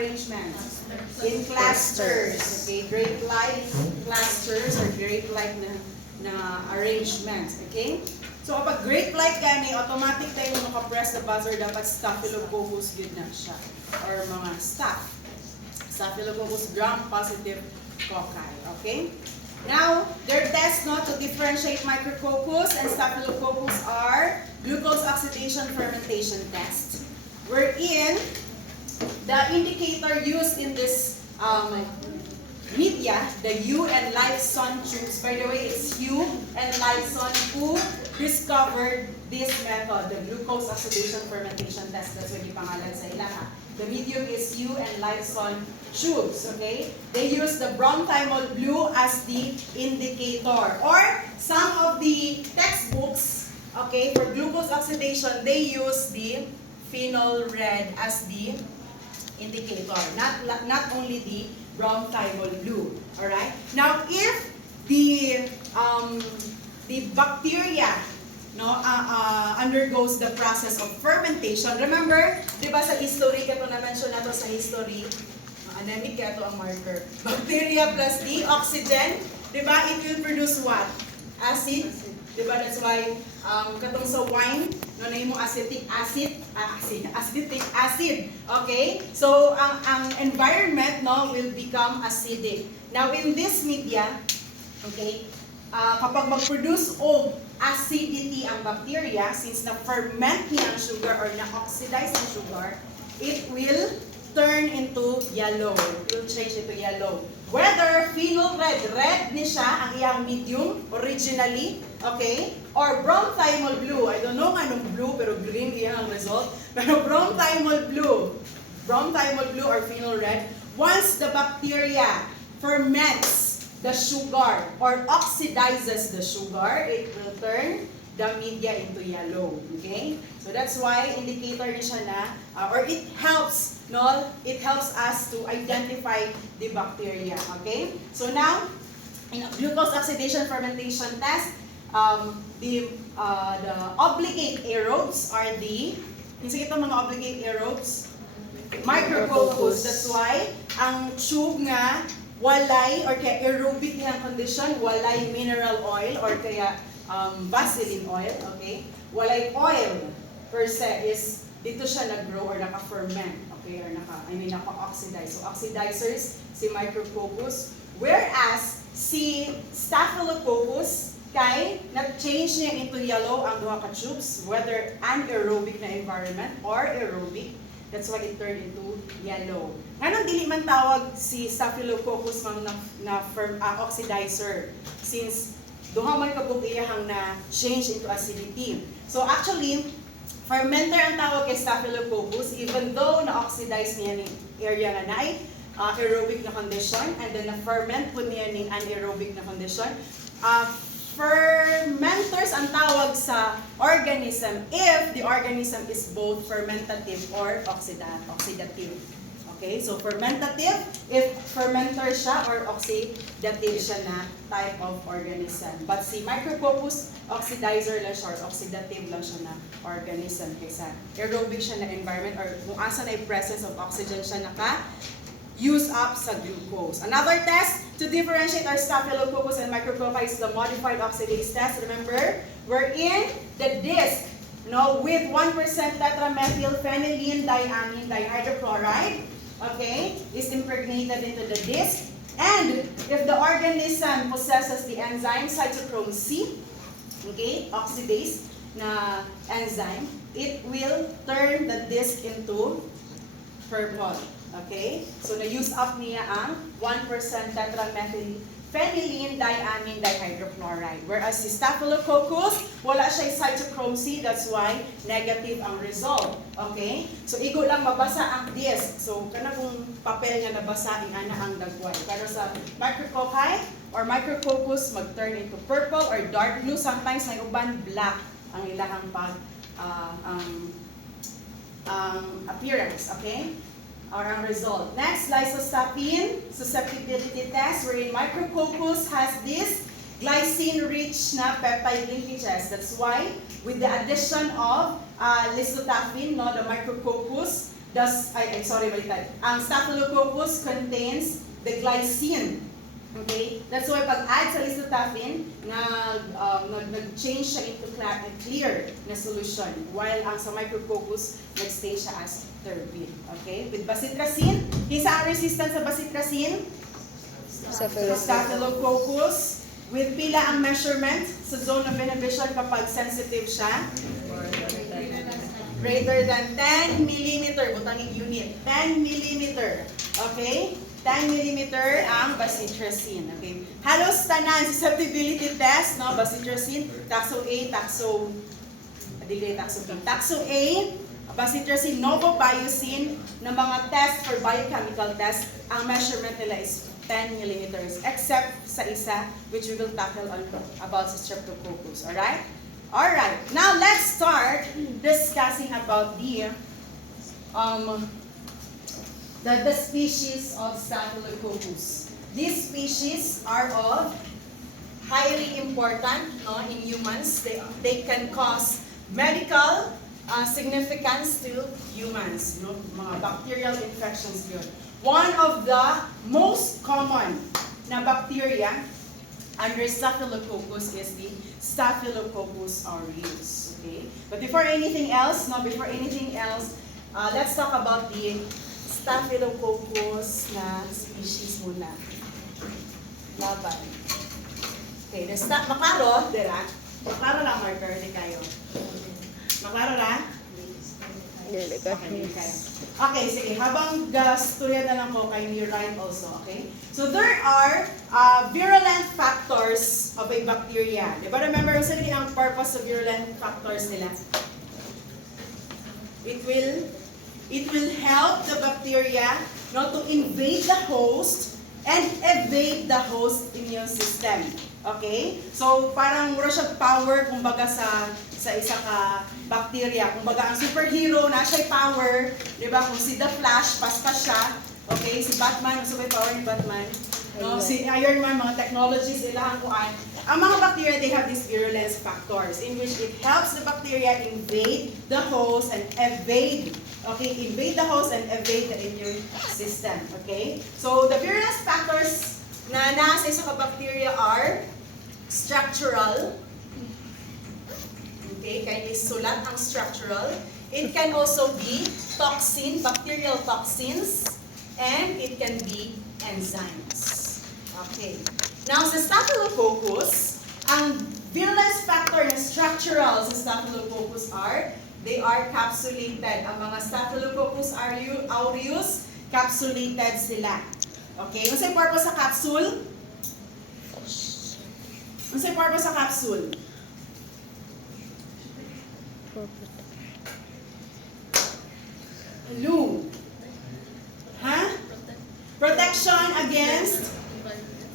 arrangement? In clusters. Okay, grape-like clusters or grape-like na arrangement. Okay? So kapag grape-like gani, automatic tayo makapress the buzzer, dapat Staphylococcus good na siya. Or mga Staphylococcus gram-positive cocci. Okay? Now, their test to differentiate Micrococcus and Staphylococcus are glucose oxidation fermentation test. Wherein, the indicator used in this media, the Yu and Lifeson tubes. By the way, it's Yu and Lifeson who discovered this method, the glucose oxidation fermentation test. That's what yung pangalan sa ilaha. The medium is Yu and Lifeson tubes, okay? They use the bromothymol blue as the indicator. Or some of the textbooks, okay, for glucose oxidation, they use the phenol red as the indicator, not only the bromothymol blue. All right. Now, if the bacteria undergoes the process of fermentation, remember, di ba sa history, kato na-mention nato sa history, anemic kato ang marker. Bacteria plus the oxygen, di ba, it will produce what? Acid. Di ba, that's why katong sa wine, na yung acetic acid. Okay? So, ang environment will become acidic. Now, in this media, okay, kapag mag-produce of acidity ang bacteria, since na-ferment niya ang sugar or na-oxidize ang sugar, it will turn into yellow. It will change into yellow. Whether phenol red ni siya ang iyang medium originally, okay? Or bromothymol blue. I don't know anong blue, pero green iyang result. Pero bromothymol blue or phenol red, once the bacteria ferments the sugar or oxidizes the sugar, it will turn the media into yellow. Okay? So that's why indicator niya siya na, or it helps us to identify the bacteria. Okay? So now, in a glucose oxidation fermentation test, the obligate aerobes are sige ito mga obligate aerobes? Micrococcus. That's why, ang tube nga, walay, or kaya aerobic nilang condition, walay mineral oil, or kaya Vaseline oil, okay? Walay oil, per se, is dito siya nag-grow or naka-ferment, okay? Or naka-oxidize. So, oxidizers, si Micrococcus. Whereas, si Staphylococcus, kay nag-change niya into yellow ang duha ka tubes, whether anaerobic na environment or aerobic. That's why it turned into yellow. Ngayon, dili man tawag si Staphylococcus na oxidizer, since duha man kabog iyahang na change into acidity. So actually, fermenter ang tawag kay Staphylococcus, even though na-oxidize niya ni area nga na aerobic na condition, and then na-ferment po niya ni anaerobic na condition. Fermenters ang tawag sa organism if the organism is both fermentative or oxidative. Okay, so fermentative, if fermenter siya or oxidative siya na type of organism. But si Micrococcus, oxidizer lang siya or oxidative lang siya na organism. Kaysa aerobic siya na environment or kung asa na yung presence of oxygen siya use up sa glucose. Another test to differentiate our Staphylococcus and Micrococci is the modified oxidase test. Remember, we're in the disc, with 1% tetramethylphenylene diamine dihydrochloride, okay, is impregnated into the disc. And if the organism possesses the enzyme cytochrome C, okay, oxidase na enzyme, it will turn the disc into purple. Okay? So, na-use up niya ang 1% tetramethylphenylene diamine dihydrochloride. Whereas si Staphylococcus, wala siya cytochrome C, that's why negative ang result. Okay? So, igo lang mabasa ang disc. So, kana kung papel nga nabasa, ana ang dagway. Pero sa Micrococci or Micrococcus, mag-turn into purple or dark blue. Sometimes, may uban black ang ilahang appearance. Okay? Or ang result. Next, lysostapine susceptibility test, wherein Micrococcus has this glycine-rich na peptide linkages. That's why, with the addition of lysostapine, the Micrococcus Ang Staphylococcus contains the glycine. Okay? That's why pag add sa lisotafin, nag-change siya into clear na solution. While ang sa Micrococcus, nag-stay siya as turbid. Okay? With bacitracin, kisa ang resistance sa bacitracin? Staphylococcus. With pila ang measurement sa zone of inhibition kapag sensitive siya? Greater than 10 millimeter. Butangin unit. 10 millimeter. Okay? 10 millimeter ang bacitracin. Okay? Halos tanan susceptibility test, no? Bacitracin, Taxo A, Taxo B. Taxo A, bacitracin, novobiocin na mga test for biochemical test, ang measurement nila is 10 millimeters, except sa isa, which we will tackle on about sa Streptococcus. Alright? Alright. Now, let's start discussing about the species of Staphylococcus. These species are all highly important, no, in humans. They can cause medical significance to humans. No? Mga bacterial infections yun. One of the most common na bacteria under Staphylococcus is the Staphylococcus aureus. Okay? But before anything else, let's talk about the Staphylococcus na species muna. Laban. Okay, maklaro, dira. Maklaro lang, marker, di kayo. Maklaro lang? Okay, sige. Habang gasturya na lang ko, kayo you write also, okay? So there are virulent factors of a bacteria. Diba remember, saan ang purpose of virulent factors nila? It will help the bacteria, no, to invade the host and evade the host immune system. Okay? So, parang mura siya power, kumbaga sa isa ka bacteria. Kumbaga, ang superhero, na siya power. Diba? Kung si The Flash, paspas siya. Okay? Si Batman, gusto ba yung power ni Batman? No? Si Iron Man, mga technologies, ilahan kuan. Ang mga bacteria, they have these virulence factors in which it helps the bacteria invade the host and evade. Okay? Invade the host and evade the immune system. Okay? So, the virulence factors na nasa isa ka bacteria are structural. Okay, kindly sulat ang structural. It can also be toxin, bacterial toxins, and it can be enzymes. Okay. Now, sa Staphylococcus, ang virulence factor na structural sa Staphylococcus they are capsulated. Ang mga Staphylococcus aureus, capsulated sila. Okay, ano sa purpose sa capsule? Ano sa purpose sa capsule? Hello? Ha? Protection against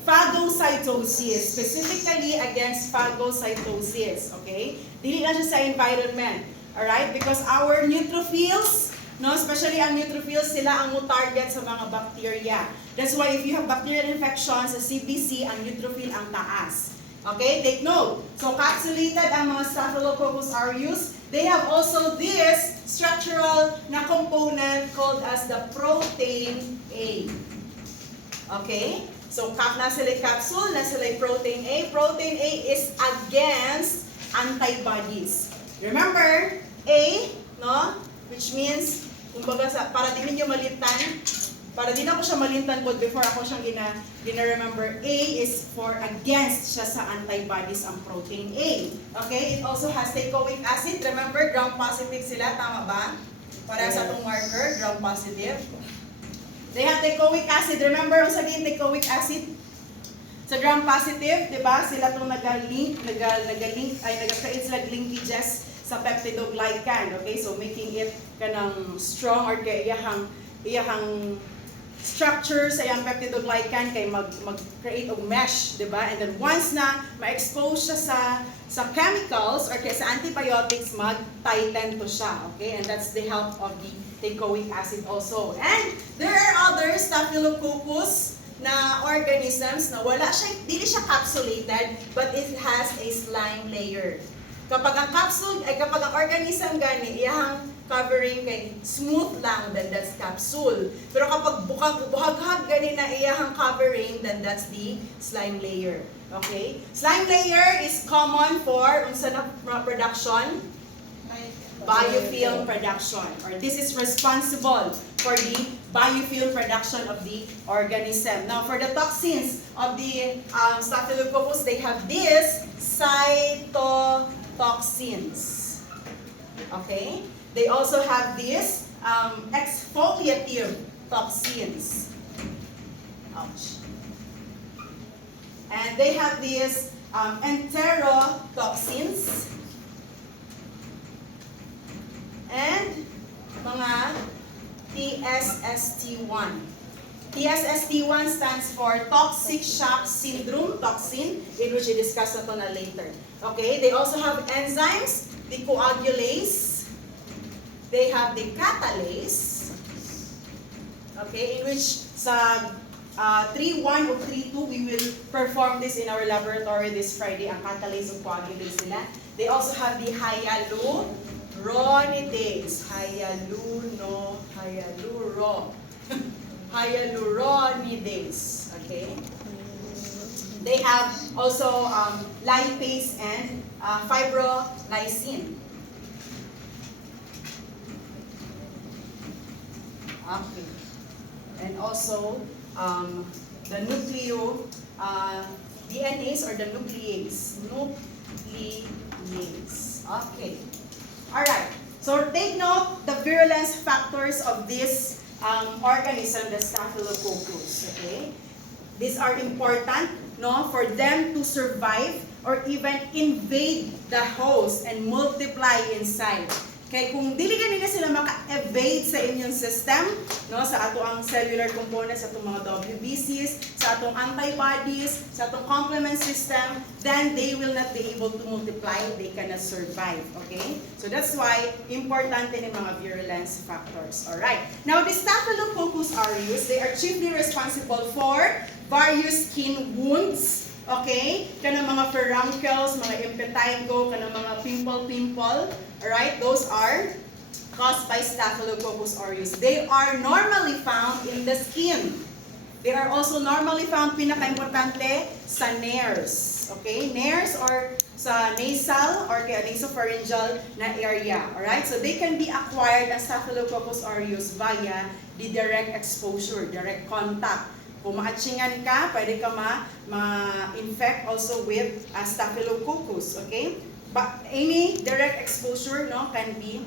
phagocytosis. Specifically against phagocytosis. Okay? Dili lang siya sa environment. Alright? Because our neutrophils, no, especially ang neutrophils, sila ang target sa mga bacteria. That's why if you have bacterial infection sa CBC, ang neutrophil ang taas. Okay, take note. So capsulated ang mga Staphylococcus aureus. They have also this structural na component called as the protein A. Okay? So nasa sila capsule, nasa sila protein A. Protein A is against antibodies. Remember, A, no? Which means, kumbaga para di ninyo malintan, para di na ko siya malintan po before ako siyang gina-remember, A is for against siya sa antibodies ang protein A. Okay? It also has teichoic acid. Remember, gram-positive sila. Tama ba? Para sa itong marker, gram-positive. They have teichoic acid. Remember, kung sabihin teichoic acid? Sa gram-positive, di ba? Sila itong nag-create sila linkages sa peptidoglycan. Okay? So, making it kanang strong or kaya iyahang structure sa iyang peptidoglycan kay mag-create og mesh, di ba? And then once na ma-expose siya sa chemicals or kaya sa antibiotics, mag-tighten to siya. Okay? And that's the help of the teichoic acid also. And there are other Staphylococcus na organisms na dili siya capsulated, but it has a slime layer. Kapag ang organism gani, covering kay smooth lang, then that's capsule. Pero kapag buhaghag gani na iyahang covering, then that's the slime layer. Okay? Slime layer is common for unsa na production? Biofilm production, or this is responsible for the biofilm production of the organism. Now, for the toxins of the Staphylococcus, they have this cytotoxins. Okay? They also have this exfoliative toxins. Ouch. And they have these enterotoxins and mga TSST1. TSST1 stands for Toxic Shock Syndrome toxin, in which we discuss na later. Okay, they also have enzymes, the coagulase, they have the catalase, okay, in which sa 3.1 o 3.2, we will perform this in our laboratory this Friday, ang catalase o coagulase nila. They also have the hyaluronidase, hyaluronidase, okay? They have also lipase and fibrolysine. Okay. And also, the DNase or the nuclease. Okay. Alright. So take note the virulence factors of this organism, the Staphylococcus. Okay? These are important, no, for them to survive or even invade the host and multiply inside. Kaya kung dili ganina sila maka-evade sa immune system, no, sa ato ang cellular components, sa atong mga WBCs, sa atong antibodies, sa atong complement system, then they will not be able to multiply, they cannot survive, okay? So that's why importante ni mga virulence factors. Alright. Now, the Staphylococcus aureus, they are chiefly responsible for various skin wounds, okay? Kanang mga furuncles, mga impetigo, kanang mga pimple, alright? Those are caused by Staphylococcus aureus. They are normally found in the skin. They are also normally found, pinaka-importante, sa nares. Okay? Nares or sa nasal or kaya nasopharyngeal na area. Alright? So they can be acquired as Staphylococcus aureus via the direct exposure, direct contact. Kung maatsingan ka, pwede ka ma-infect also with Staphylococcus, okay? But any direct exposure, no, can be,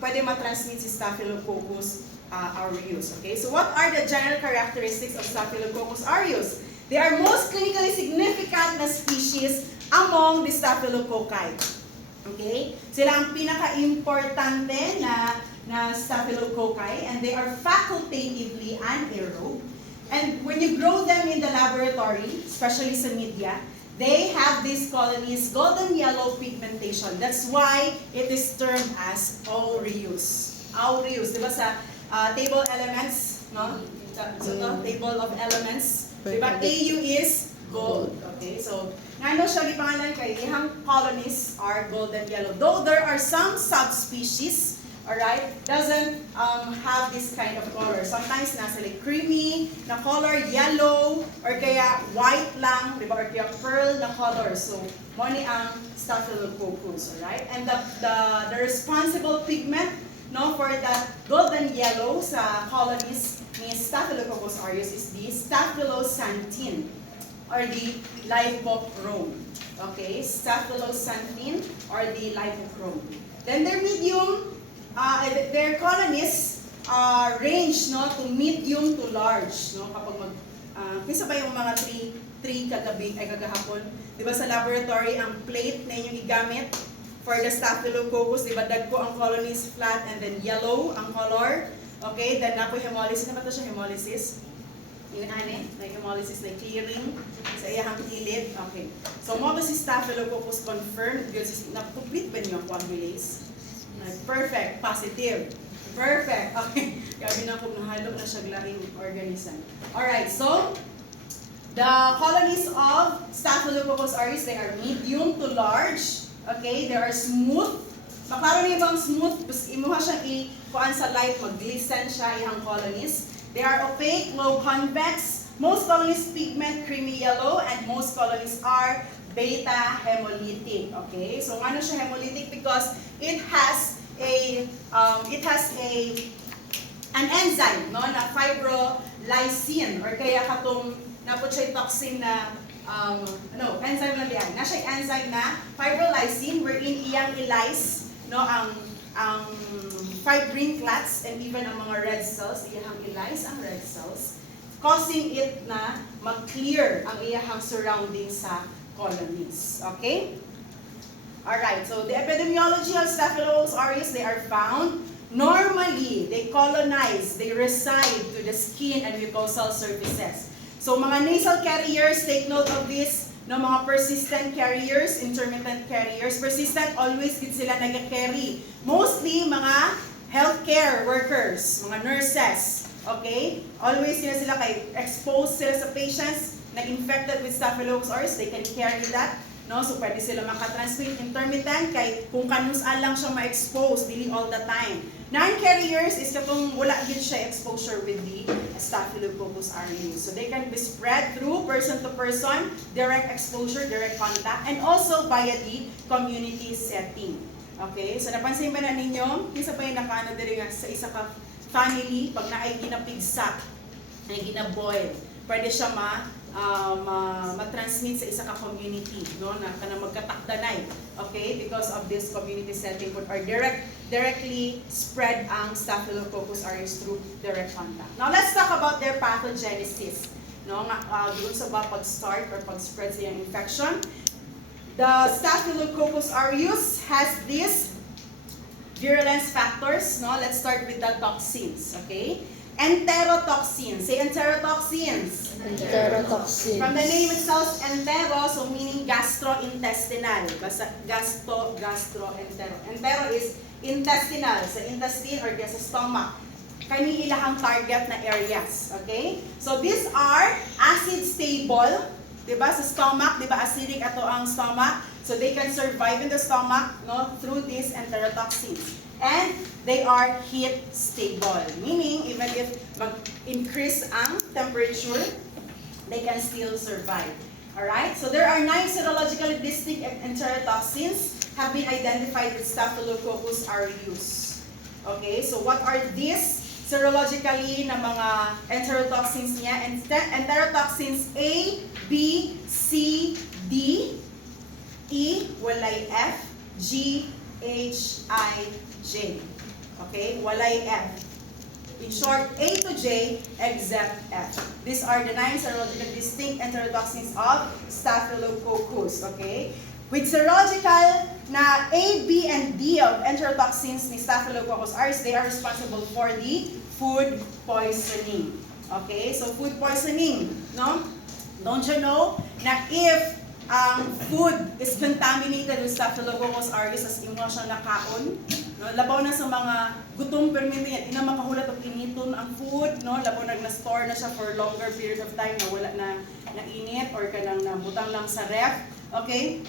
pwede ma-transmit si Staphylococcus aureus, okay? So what are the general characteristics of Staphylococcus aureus? They are most clinically significant na species among the Staphylococci. Okay? Sila ang pinaka-importante na Staphylococci, and they are facultatively anaerobe. And when you grow them in the laboratory, especially sa media, they have these colonies, golden yellow pigmentation. That's why it is termed as aureus. Aureus, di ba sa table elements, no? So, table of elements, di ba? AU is gold. Okay, so, ngano siya gipangalan kay ihang colonies are golden yellow. Though there are some subspecies, alright, doesn't have this kind of color. Sometimes nasa like creamy na color, yellow, or kaya white lang, di ba? Or kaya pearl na color. So, money ang Staphylococcus, alright? And the responsible pigment, no, for that golden yellow sa colonies ni Staphylococcus aureus is the staphyloxanthin or the lipochrome. Okay, staphyloxanthin or the lipochrome. Then their medium, their colonies range, no, to medium to large, no, kapag kisa ba yung mga 3 kagahapon, di ba sa laboratory ang plate na inyong igamit for the Staphylococcus, di ba dagko ang colonies flat and then yellow ang color, okay, then napo hemolysis, na ba ito siya hemolysis? Yung like hemolysis, like clearing sa iyahang kilid, okay. So mo ba si Staphylococcus confirmed, because na-complete ba niyo ang coagulase? Perfect, positive. Perfect. Okay. Gabi na kung nahalo na siya lahing organism. Alright, so the colonies of Staphylococcus aureus, they are medium to large. Okay, they are smooth. maklaro niya bang smooth, bus imuha siyang kuan sa light, mag-glisten siya iyang colonies. They are opaque, low convex. Most colonies pigment creamy yellow, and most colonies are beta hemolytic. Okay, so ano siya hemolytic because it has an enzyme, no, na fibrolysin, or kaya katong napod siya toxin na enzyme na diyan. Na siya enzyme na fibrolysin wherein iyang lyse, no, ang fibrin clots and even ang mga red cells, iyang lyse ang red cells, causing it na mag-clear ang iyang surrounding sa colonies. Okay? Alright, so the epidemiology of Staphylococcus aureus, they are found normally, they colonize, they reside to the skin and mucosal surfaces. So mga nasal carriers, take note of this, no, mga persistent carriers, intermittent carriers. Persistent, always gid sila nag-carry. Mostly mga healthcare workers, mga nurses, okay? Always sila kay exposed sila sa patients na infected with Staphylococcus aureus, they can carry that. No, so pwede sila makatransmit. Intermittent kay kung kanus-an lang siya ma-expose dili all the time. Non-carriers is katong wala gid siya exposure with the Staphylococcus aureus. So they can be spread through person to person, direct exposure, direct contact, and also via the community setting. Okay? So napansin ba na ninyo, kinsa pa yung nakaano diri nga sa isa ka family pag naay ginapigsa, ay ginaboil, pwede siya ma-transmit sa isa ka community, no, na kanang magkatakdanay, okay, because of this community setting or directly spread ang Staphylococcus aureus through direct contact. Now let's talk about their pathogenesis, no, doon sa pag-start or pag-spread sa iyang infection. The Staphylococcus aureus has these virulence factors, no. Let's start with the toxins, okay. Enterotoxins. Say enterotoxins. Enterotoxins. From the name itself, entero, so meaning gastrointestinal. Basta entero. Entero is intestinal, sa intestine or sa stomach. Kani ilahang target na areas. Okay? So these are acid stable. Diba? Sa stomach, diba acidic ato ang stomach. So they can survive in the stomach, no, through these enterotoxins. And they are heat stable, meaning even if mag-increase ang temperature, they can still survive. Alright? So there are 9 serologically distinct enterotoxins have been identified with Staphylococcus aureus. Okay, so what are these serologically na mga enterotoxins niya? Enterotoxins A, B, C, D, E, walay F, G, H, I, J. Okay? Walay F. In short, A to J except F. These are the 9 serologically distinct enterotoxins of Staphylococcus. Okay? With serological na A, B, and D of enterotoxins ni Staphylococcus aureus, they are responsible for the food poisoning. Okay? So food poisoning, no? Don't you know na if ang food is contaminated with Staphylococcus aureus as imo siya nakaon, no, labaw na sa mga gutom permanente yan, ina makahulat og initon ang food, no, labaw na-store na siya for longer period of time na wala na init or kanang nabutang lang sa ref, okay?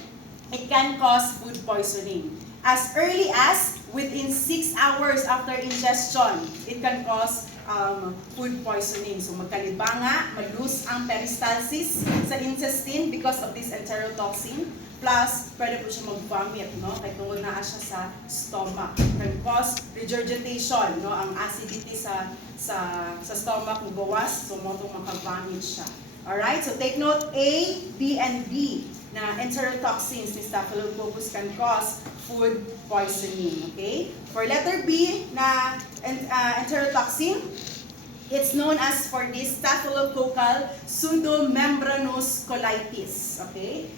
It can cause food poisoning. As early as within 6 hours after ingestion, it can cause food poisoning. So magkalibanga, malus ang peristalsis sa intestine because of this enterotoxin. Plus, pwede po siya mag-vomit, no? Kaya tungkol na siya sa stomach. Can cause regurgitation, no? Ang acidity sa stomach bawas, so motong maka-vomit siya. Alright, so take note A, B, and D na enterotoxins ni Staphylococcus can cause food poisoning. Okay? For letter B na enterotoxin, it's known as for this staphylococcal pseudomembranous colitis. Okay?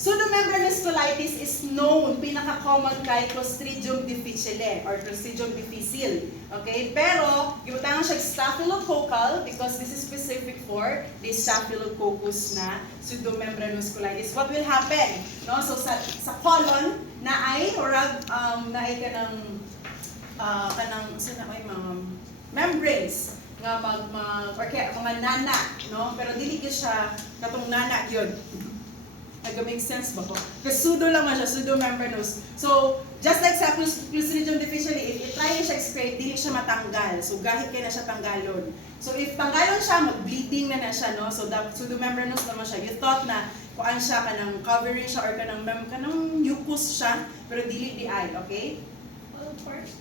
Pseudomembranous colitis is known, pinaka-common kay Clostridium difficile or Clostridium difficile. Okay? Pero, gibutangan siya staphylococcal because this is specific for the Staphylococcus na pseudomembranous colitis. What will happen? No? So, sa colon, na ay kanang membranes nga or kaya mga nana, no? Pero dili gyud siya katong nana gyud. Nag-make sense ba ko? Kasi pseudo lang man siya, pseudomembranous. So, just like sa Clostridium difficile, if i-try siya scrape, dili siya matanggal. So, gahit kaya na siya tanggalon. So, if tanggalon siya, mag-bleeding na siya, no? So, pseudomembranous naman siya. You thought na kuan siya, kanang covering siya, or kanang mucus siya, pero dili di ay, okay? Well, first,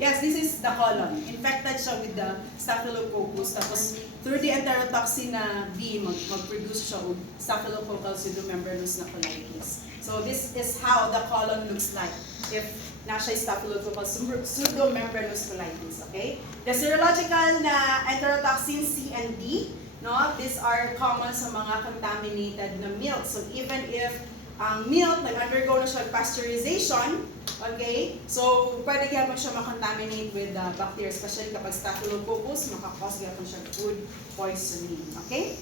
Yes, this is the colon. Infected siya with the Staphylococcus. Tapos, through the enterotoxin na B, mag-produce siya of staphylococcal pseudomembranous na colitis. So, this is how the colon looks like if nasa staphylococcal pseudomembranous colitis. Okay? The serological na enterotoxin C and D, no, these are common sa mga contaminated na milk. So, even if ang milk, nag-undergo na siya pasteurization, okay? So, pwede gyapon siya makontaminate with bacteria, especially kapag staphylococcus, makakause gyapon siya food poisoning, okay?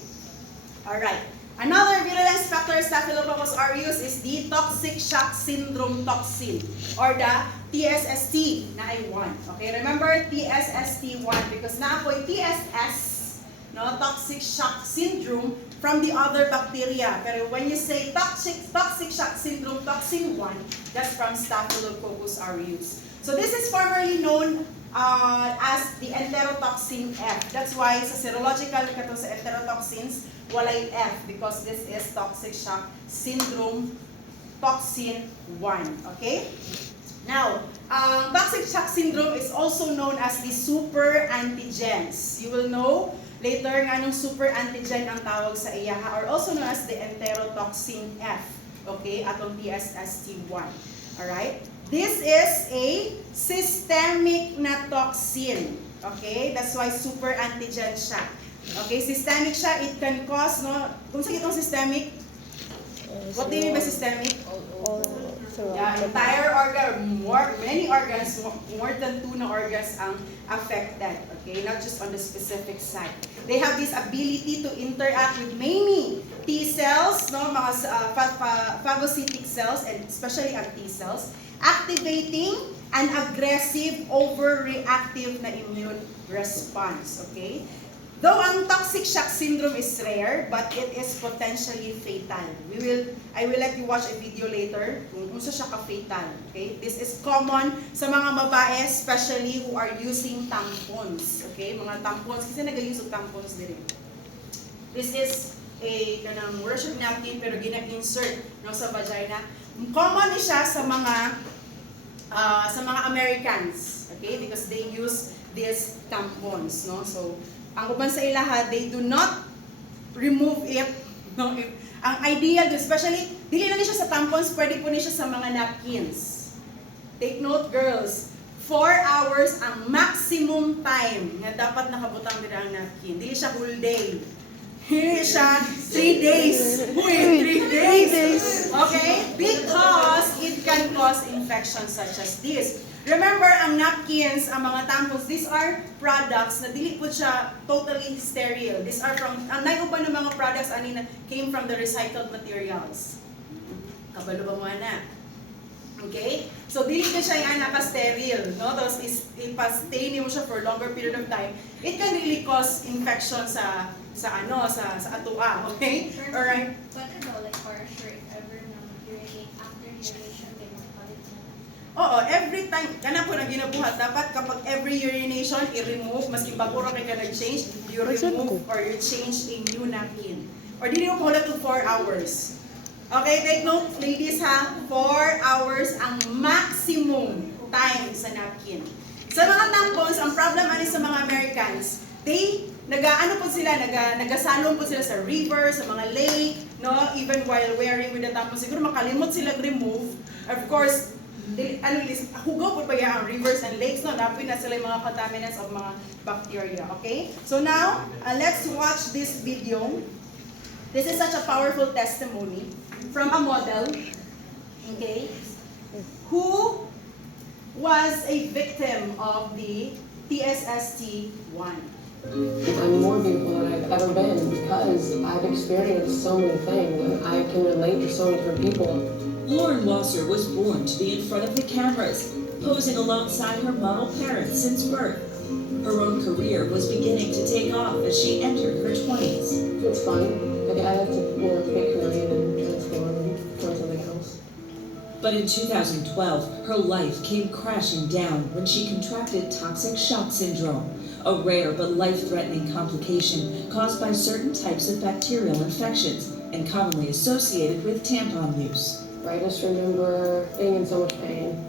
Alright. Another virulence factor Staphylococcus aureus is the toxic shock syndrome toxin, or the TSST na I1. Okay, remember TSST1 because na ako'y TSS, no, toxic shock syndrome from the other bacteria. Pero when you say toxic shock syndrome toxin 1, that's from Staphylococcus aureus. So this is formerly known as the enterotoxin F. That's why sa serological kato sa enterotoxins, walay F because this is toxic shock syndrome toxin 1. Okay? Now, toxic shock syndrome is also known as the super antigens. You will know later nga nung super antigen ang tawag sa iyaha, or also known as the enterotoxin F. Okay? Atong TSST1. Alright? This is a systemic na toxin. Okay? That's why super antigen siya. Okay? Systemic siya. It can cause, no? Kung sa itong systemic, what do you mean by systemic? Yeah, entire organ, many organs, more than 2 na organs ang affected. Okay? Not just on the specific site. They have this ability to interact with many T cells, no? Mga phagocytic cells, and especially ang T cells, activating an aggressive, overreactive na immune response. Okay? Though ang toxic shock syndrome is rare, but it is potentially fatal. I will let you watch a video later kung unsa siya ka-fatal. Okay? This is common sa mga babae, especially who are using tampons. Okay? Mga tampons, kasi nag-use of tampons din. This is a kanang Russian napkin pero gina-insert no, sa vagina. Common siya sa mga Americans, okay? Because they use these tampons, no? So, ang uban sa ilaha, they do not remove it, no? Ang ideal, especially, dili na siya sa tampons, pwede po siya sa mga napkins. Take note, girls, 4 hours ang maximum time nga dapat nakabutang dira ang napkin. Dili siya whole day. Here siya, 3 days. Uy, 3 days. Okay? Because it can cause infections such as this. Remember, ang napkins, ang mga tampons, these are products na dili po siya totally sterile. These are from, ang naiuban ng mga products na came from the recycled materials. Kabalo ba mo na? Okay? So, dili na siya yung naka-sterile, no? Tapos, ipa-stay mo siya for a longer period of time. It can really cause infection sa atua, okay? Alright? But like for sure, if ever urinate after urination, they won't cut it na. Oo, every time, kana po na ginabuhat, dapat kapag every urination, i-remove, maski bago rin ka nag-change, you remove or you change a new napkin. Or dili mo po to 4 hours. Okay, take note, ladies ha, 4 hours ang maximum time sa napkin. Sa mga tampons, ang problem sa mga Americans, nagasalon po sila sa river, sa mga lake, no? Even while wearing with the tampons, siguro makalimot sila remove. Of course, hugaw po pa ang rivers and lakes, no? Napin na sila yung mga contaminants of mga bacteria, okay? So now, let's watch this video. This is such a powerful testimony from a model, okay, who was a victim of the TSST1. I'm more beautiful than I've ever been because I've experienced so many things and I can relate to so many different people. Lauren Wasser was born to be in front of the cameras, posing alongside her model parents since birth. Her own career was beginning to take off as she entered her 20s. It's fun. I Yeah, I have to, pick her brain and transform from something else. But in 2012, her life came crashing down when she contracted toxic shock syndrome, a rare but life-threatening complication caused by certain types of bacterial infections and commonly associated with tampon use. I just remember being in so much pain,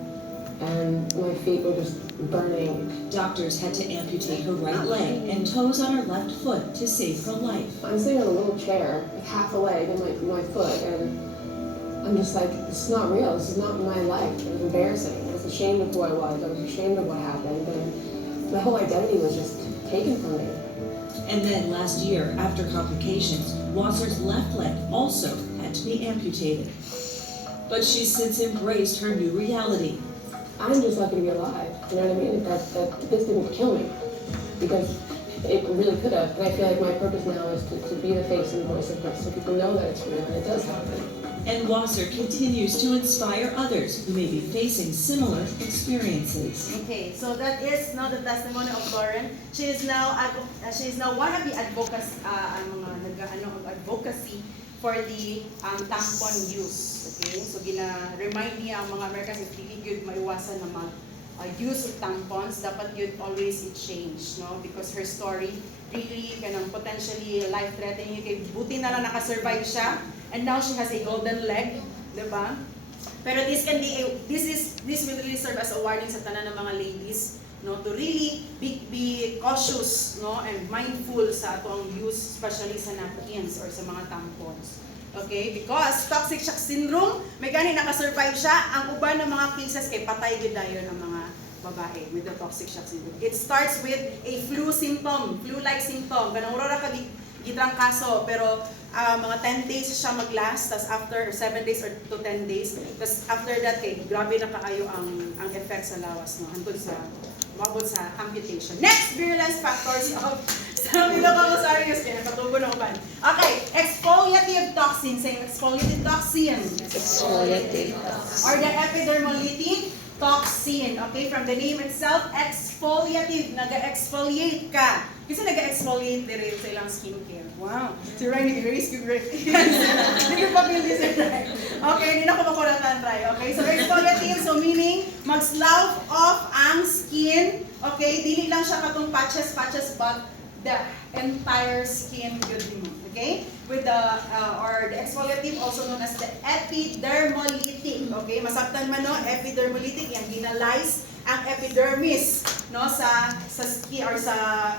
and my feet were just burning. Doctors had to amputate her right leg and toes on her left foot to save her life. I'm sitting on a little chair, like half a leg and my foot, and I'm just like, this is not real. This is not my life. It was embarrassing. I was ashamed of who I was. I was ashamed of what happened, and my whole identity was just taken from me. And then last year, after complications, Wasser's left leg also had to be amputated. But she's since embraced her new reality. I'm just lucky to be alive. You know what I mean? That this didn't kill me, because it really could have. And I feel like my purpose now is to be the face and voice of this, so people know that it's real and it does happen. And Wasser continues to inspire others who may be facing similar experiences. Okay, so that is now the testimony of Lauren. She is now one of the advocacy for the tampon use. Okay, so gina-remind niya ang mga Americans if really good maiwasan na use of tampons, dapat yun always i-change, no? Because her story really kanang potentially life-threatening. Kay buti na lang nakasurvive siya, and now she has a golden leg, di ba? Pero this will really serve as a warning sa tanan ng mga ladies, no, to really be cautious, no, and mindful sa atong use, especially sa napkins or sa mga tampons. Okay, because toxic shock syndrome, may gani nakasurvive siya. Ang uban ng mga cases kay patay gid dayon ang mga babae with the toxic shock syndrome. It starts with a flu-like symptom. Ganang ura ka gitrang kaso, pero mga 10 days siya mag-last, tas after 7 days or to 10 days, tas after that grabe na kaayo ang effect sa lawas, no, hantod sa mabot sa amputation. Next, virulence factors of Staphylococcus kaya nakatubo na uban. Okay, exfoliative toxin. Say exfoliative toxin. Exfoliative. Or the epidermolytic toxin. Okay, from the name itself, exfoliative. Naga-exfoliate ka. Kasi naga-exfoliate dire sa ilang skincare. Wow. Si Ryan, nag-erase ko great. Hindi pa pili si Ryan. Okay, hindi na ko makuratan, Ryan. Okay, so exfoliative, so meaning, mag-slough off ang skin. Okay, dili lang siya katong patches, but the entire skin good mo. Okay? With the exfoliative, also known as the epidermolytic. Okay? Masabtan man, no? Epidermolytic, yung ginalize ang epidermis, no, sa skin or sa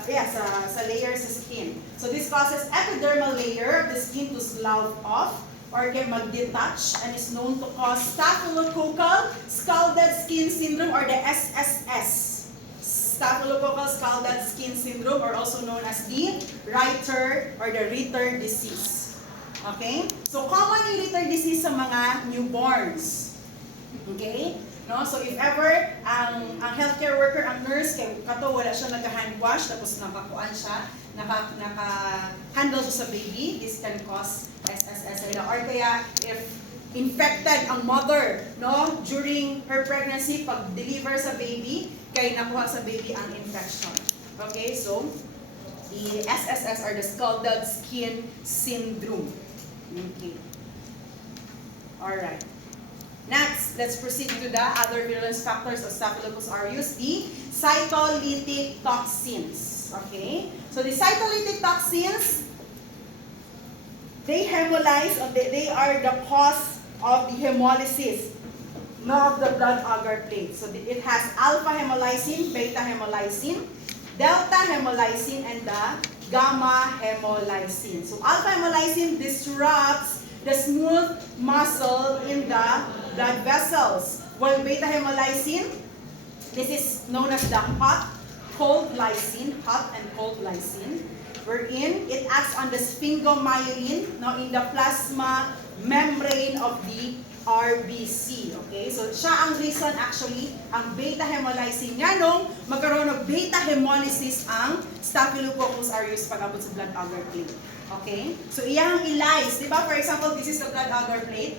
layer sa skin. So this causes epidermal layer of the skin to slough off or can mag-detach and is known to cause staphylococcal scalded skin syndrome or the SSS. Staphylococcal scalded skin syndrome, or also known as the Ritter or the Ritter disease. Okay? So common yung Ritter disease sa mga newborns. Okay? No, so if ever ang healthcare worker, ang nurse kay kato wala siya nag-hand wash tapos nakakuan siya, naka-handle siya sa baby, this can cause SSS or kaya if infected ang mother, no, during her pregnancy, pag deliver sa baby, kay nakuha sa baby ang infection. Okay, so the SSS or the scalded skin syndrome. Okay. All right. Next, let's proceed to the other virulence factors of Staphylococcus aureus, the cytolytic toxins. Okay? So the cytolytic toxins, they hemolyze, they are the cause of the hemolysis of the blood agar plate. So it has alpha hemolysin, beta hemolysin, delta hemolysin, and the gamma hemolysin. So alpha hemolysin disrupts the smooth muscle in the blood vessels. While beta hemolysin, this is known as the hot and cold lysine, wherein it acts on the sphingomyelin, no, in the plasma membrane of the RBC. Okay? So siya ang reason actually, ang beta hemolysin nga nung magkaroon ng beta hemolysis ang Staphylococcus aureus pag-abot sa blood agar plate. Okay? So iyang i-lyse, di ba? For example, this is the blood agar plate.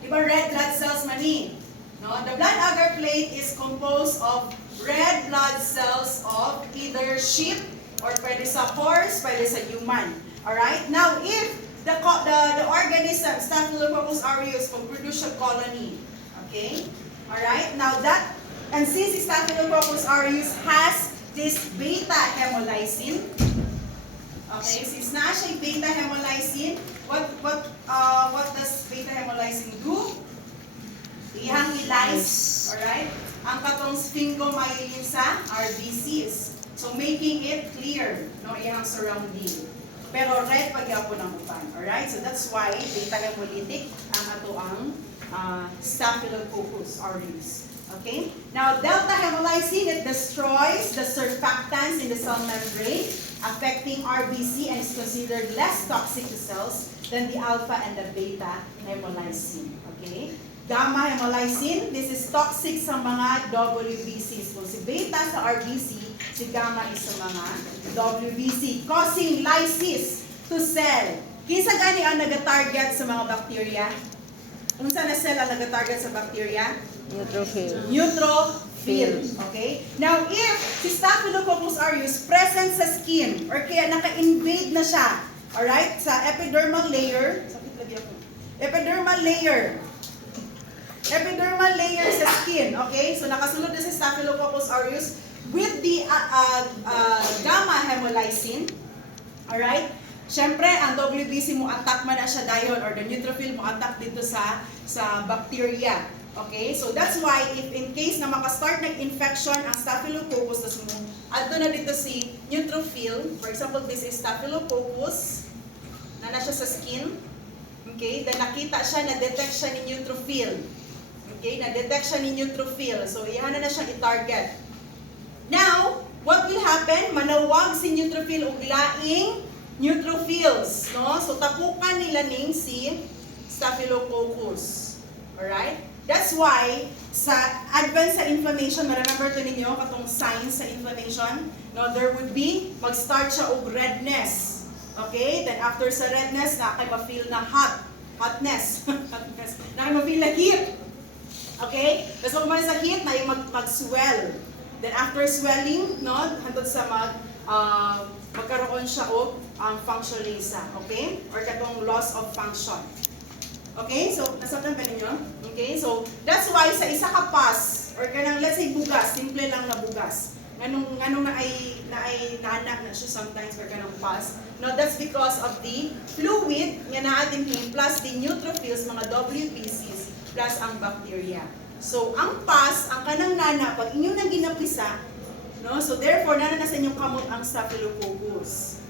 Di ba red blood cells mani? No? The blood agar plate is composed of red blood cells of either sheep or pwede sa horse, pwede sa human. Alright? Now, if the organism, Staphylococcus aureus, mag-produce siya colony. Okay? Alright? Now that, and since Staphylococcus aureus has this beta hemolysin, okay, since na siya beta hemolysin, what does beta hemolysin do? Iyang lyse, alright? Ang katong sphingomyelin sa RBCs. So making it clear, no, iyang surrounding. Pero red pagyapon ang upan, alright? So that's why beta hemolytic ang ato ang Staphylococcus aureus. Okay? Now, delta hemolysin, it destroys the surfactants in the cell membrane, affecting RBC and is considered less toxic to cells than the alpha and the beta hemolysin. Okay? Gamma hemolysin, this is toxic sa mga WBCs. Kung si beta sa RBC, si gamma is sa mga WBC, causing lysis to cell. Kinsa gani ang nag-target sa mga bacteria? Unsa na cell ang nag-target sa bacteria? Neutrophil. Neutrophil. Okay? Now, if si Staphylococcus aureus present sa skin, or kaya naka-invade na siya, alright, sa epidermal layer, epidermal layer sa skin, okay? So, nakasunod na si Staphylococcus aureus with the gamma hemolysin, alright? Siyempre, ang WBC mo attack man na siya dayon, or the neutrophil mo attack dito sa bacteria. Okay? So, that's why, if in case na makastart ng infection ang Staphylococcus, tas mo, adto na dito si neutrophil, for example, this is Staphylococcus, na siya sa skin, okay? Then nakita siya, na-detect siya ni neutrophil. Okay? Na-detect siya ni neutrophil. So, iyan na siyang i-target. Now, what will happen? Manawag si neutrophil ug laing neutrophils, no? So, tapukan nila ning si Staphylococcus. Alright? That's why, sa advance sa inflammation, remember to ninyo, katong signs sa inflammation, no? There would be, mag-start siya og redness. Okay? Then, after sa redness, na kayo ma-feel na hotness. Na kayo ma-feel na heat. Okay? Tapos kung sa heat, na yung mag-swell. Then, after swelling, no? Hantod sa magkaroon siya og functionalisa, okay? Or katong loss of function. Okay? So, nasabtan pa ninyo? Okay? So, that's why sa isa ka pass, or kanang, let's say, bugas, simple lang na bugas. Nganong na ay naanak na siya sometimes, or kanang pass. No, that's because of the fluid nga naating plus the neutrophils, mga WBCs, plus ang bacteria. So, ang pass, ang kanang nana, pag inyo nang ginapisa, no? So therefore, nana sa inyong kamot ang Staphylococcus.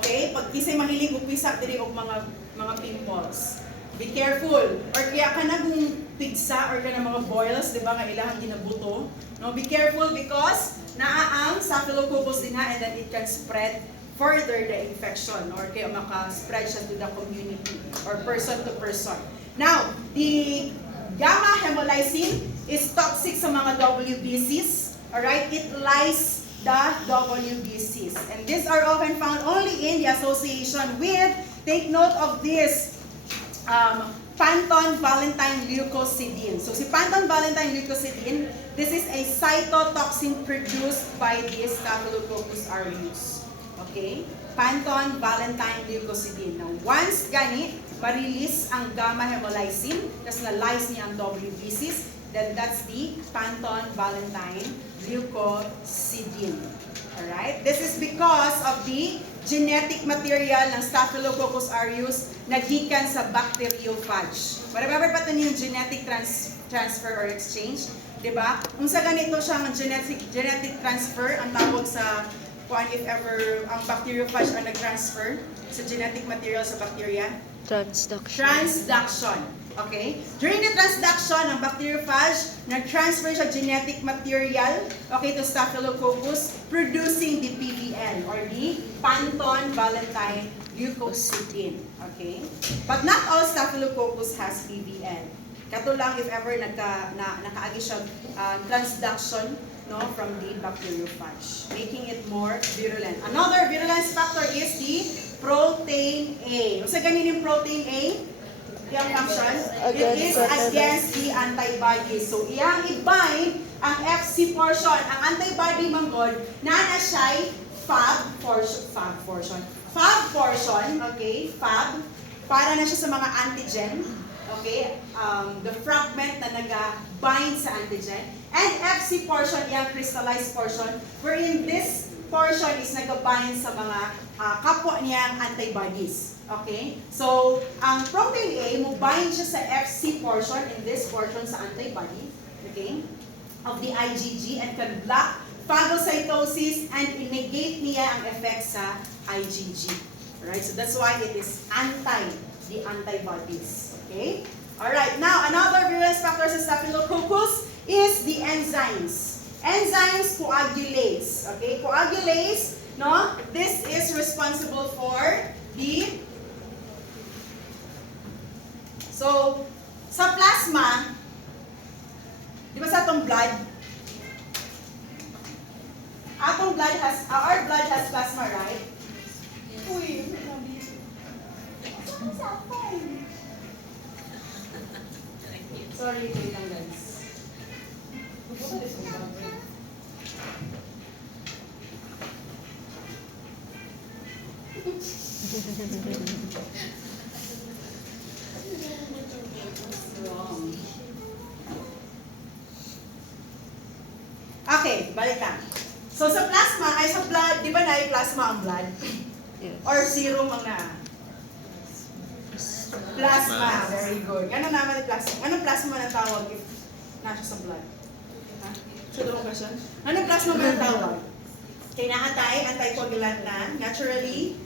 Okay? Pag kisay mahilig og pisa diri og mga pimples. Be careful. Or kaya ka na kung pigsa or ka na mga boils, di ba, nga ilahang ginabuto. No? Be careful because naa ang Staphylococcus din ha, and then it can spread further the infection, or kaya maka-spread siya to the community or person to person. Now, the gamma hemolysin is toxic sa mga WBCs. Alright, it lyses the WBCs. And these are often found only in the association with, take note of this, Panton-Valentine leukocidin. So si Panton-Valentine leukocidin, this is a cytotoxin produced by this Staphylococcus aureus. Okay? Panton-Valentine leukocidin. Now, once gani, ma-release ang gamma hemolysin, tas na-lyse niya ang WBCs, then that's the Panton-Valentine leukocidin. Alright? This is because of the genetic material ng Staphylococcus aureus na gikan sa bacteriophage. Remember pa ito yung genetic transfer or exchange? Diba? Kung sa ganito siya ang genetic transfer, ang tawag sa if ever ang bacteriophage ang nag-transfer sa genetic material sa bacteria? Transduction. Okay? During the transduction, ang bacteriophage, nag-transfer siya genetic material, okay, to Staphylococcus, producing the PVL, or the Panton-Valentine leukocidin. Okay? But not all Staphylococcus has PVL. Kato lang if ever nakaagi siya transduction, no, from the bacteriophage, making it more virulent. Another virulence factor is the protein A. Sa ganin yung protein A, yung function, it is against the antibodies. So, iyang i-bind ang Fc portion. Ang antibody manggod, na siya'y Fab for okay, Fab, para na siya sa mga antigen, okay, the fragment na nag-bind sa antigen, and Fc portion, yung crystallized portion, wherein this portion is nag-bind sa mga kapwa niyang antibodies. Okay? So, ang protein A, mo-bind siya sa Fc portion, in this portion sa antibody, okay, of the IgG, and can block phagocytosis and negate niya ang effect sa IgG. Alright? So, that's why it is the antibodies. Okay? Alright, now, another virulence factor sa Staphylococcus is the enzymes. Enzymes coagulase. Okay? Coagulase, no? This is responsible for the... So, sa plasma, di ba sa atong blood, our blood has plasma, right? Uy, sorry, wait lang guys. Wrong. Okay, balik lang. So sa plasma, ay sa blood, di ba na plasma ang blood? Or serum ang na? Plasma, very good. Ano naman yung plasma? Anong plasma na tawag if nasa sa blood? Ha? So, dalawang question. Anong plasma ba ang tawag? Kaya naatay, anticoagulant na, naturally,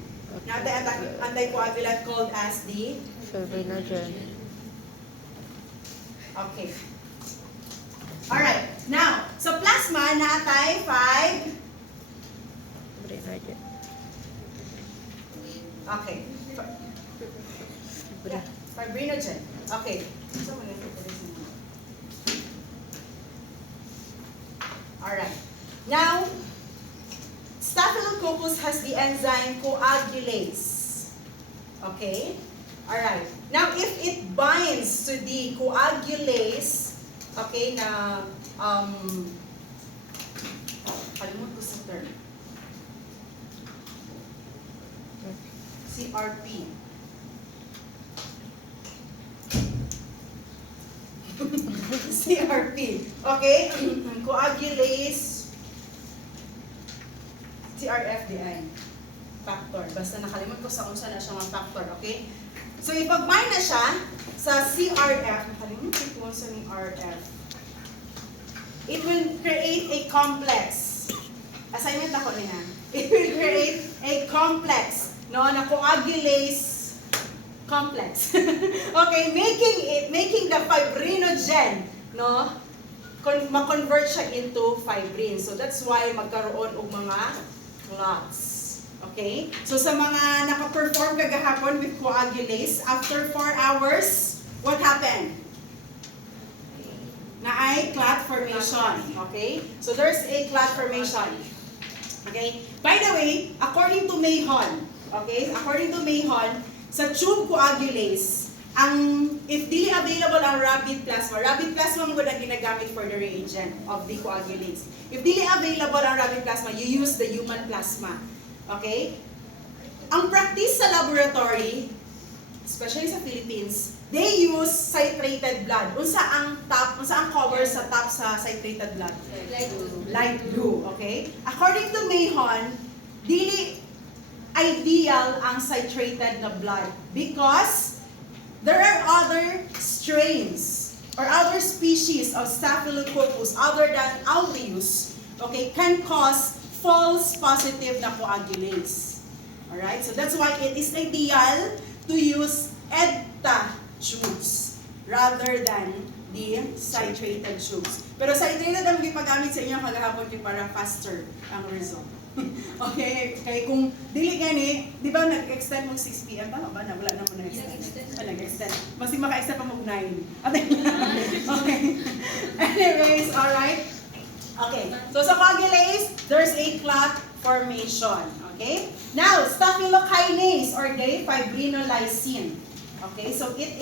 naatay anticoagulant called as the? Fibrinogen. Okay. Alright. Now, sa plasma, naatay 5. Fibrinogen. Okay. Yeah, fibrinogen. Okay. So, alright. Now, Staphylococcus has the enzyme coagulase. Okay? Alright. Now, if it binds to the coagulase, okay, na, kalimut ko sa term. CRP. CRP. Okay? Coagulase. CRFDI. Factor. Basta nakalimut ko sa unsa na siya ng factor. Okay? So, ipag-bind na siya sa CRF. Nakalimut ko kung unsa ng RF. It will create a complex. Assignment ako niya. It will create a complex. No? Na coagulase complex. Okay, making the fibrinogen, no? Ma-convert siya into fibrin. So that's why magkaroon og mga clots. Okay? So sa mga naka-perform kagahapon with coagulase, after 4 hours, what happened? Na ay clot formation. Okay? So there's a clot formation. Okay? By the way, according to Mahon, okay? According to Mahon, sa tube coagulase, if dili available ang rabbit plasma mo ang ginagamit for the reagent of the coagulase. If dili available ang rabbit plasma, you use the human plasma. Okay? Ang practice sa laboratory, especially sa Philippines, they use citrated blood. Unsa ang cover sa top sa citrated blood? Light blue. Okay? According to Mahon, dili ideal ang citrated na blood because there are other strains or other species of Staphylococcus other than aureus, okay, can cause false positive na coagulase. Alright? So that's why it is ideal to use EDTA tubes rather than the citrated tubes. Pero citrated ang gipagamit sa inyo kagahapon para faster ang result. Okay, kaya kung dili gani, di ba nag-extend mong 6 p.m. Tama ba? Wala naman nag-extend. Nag-extend. Mas maka-extend pa mong 9. Okay. Anyways, alright. Okay, so sa coagulase, there's a clot formation. Okay? Now, staphylokinase or the fibrinolysin. Okay, so it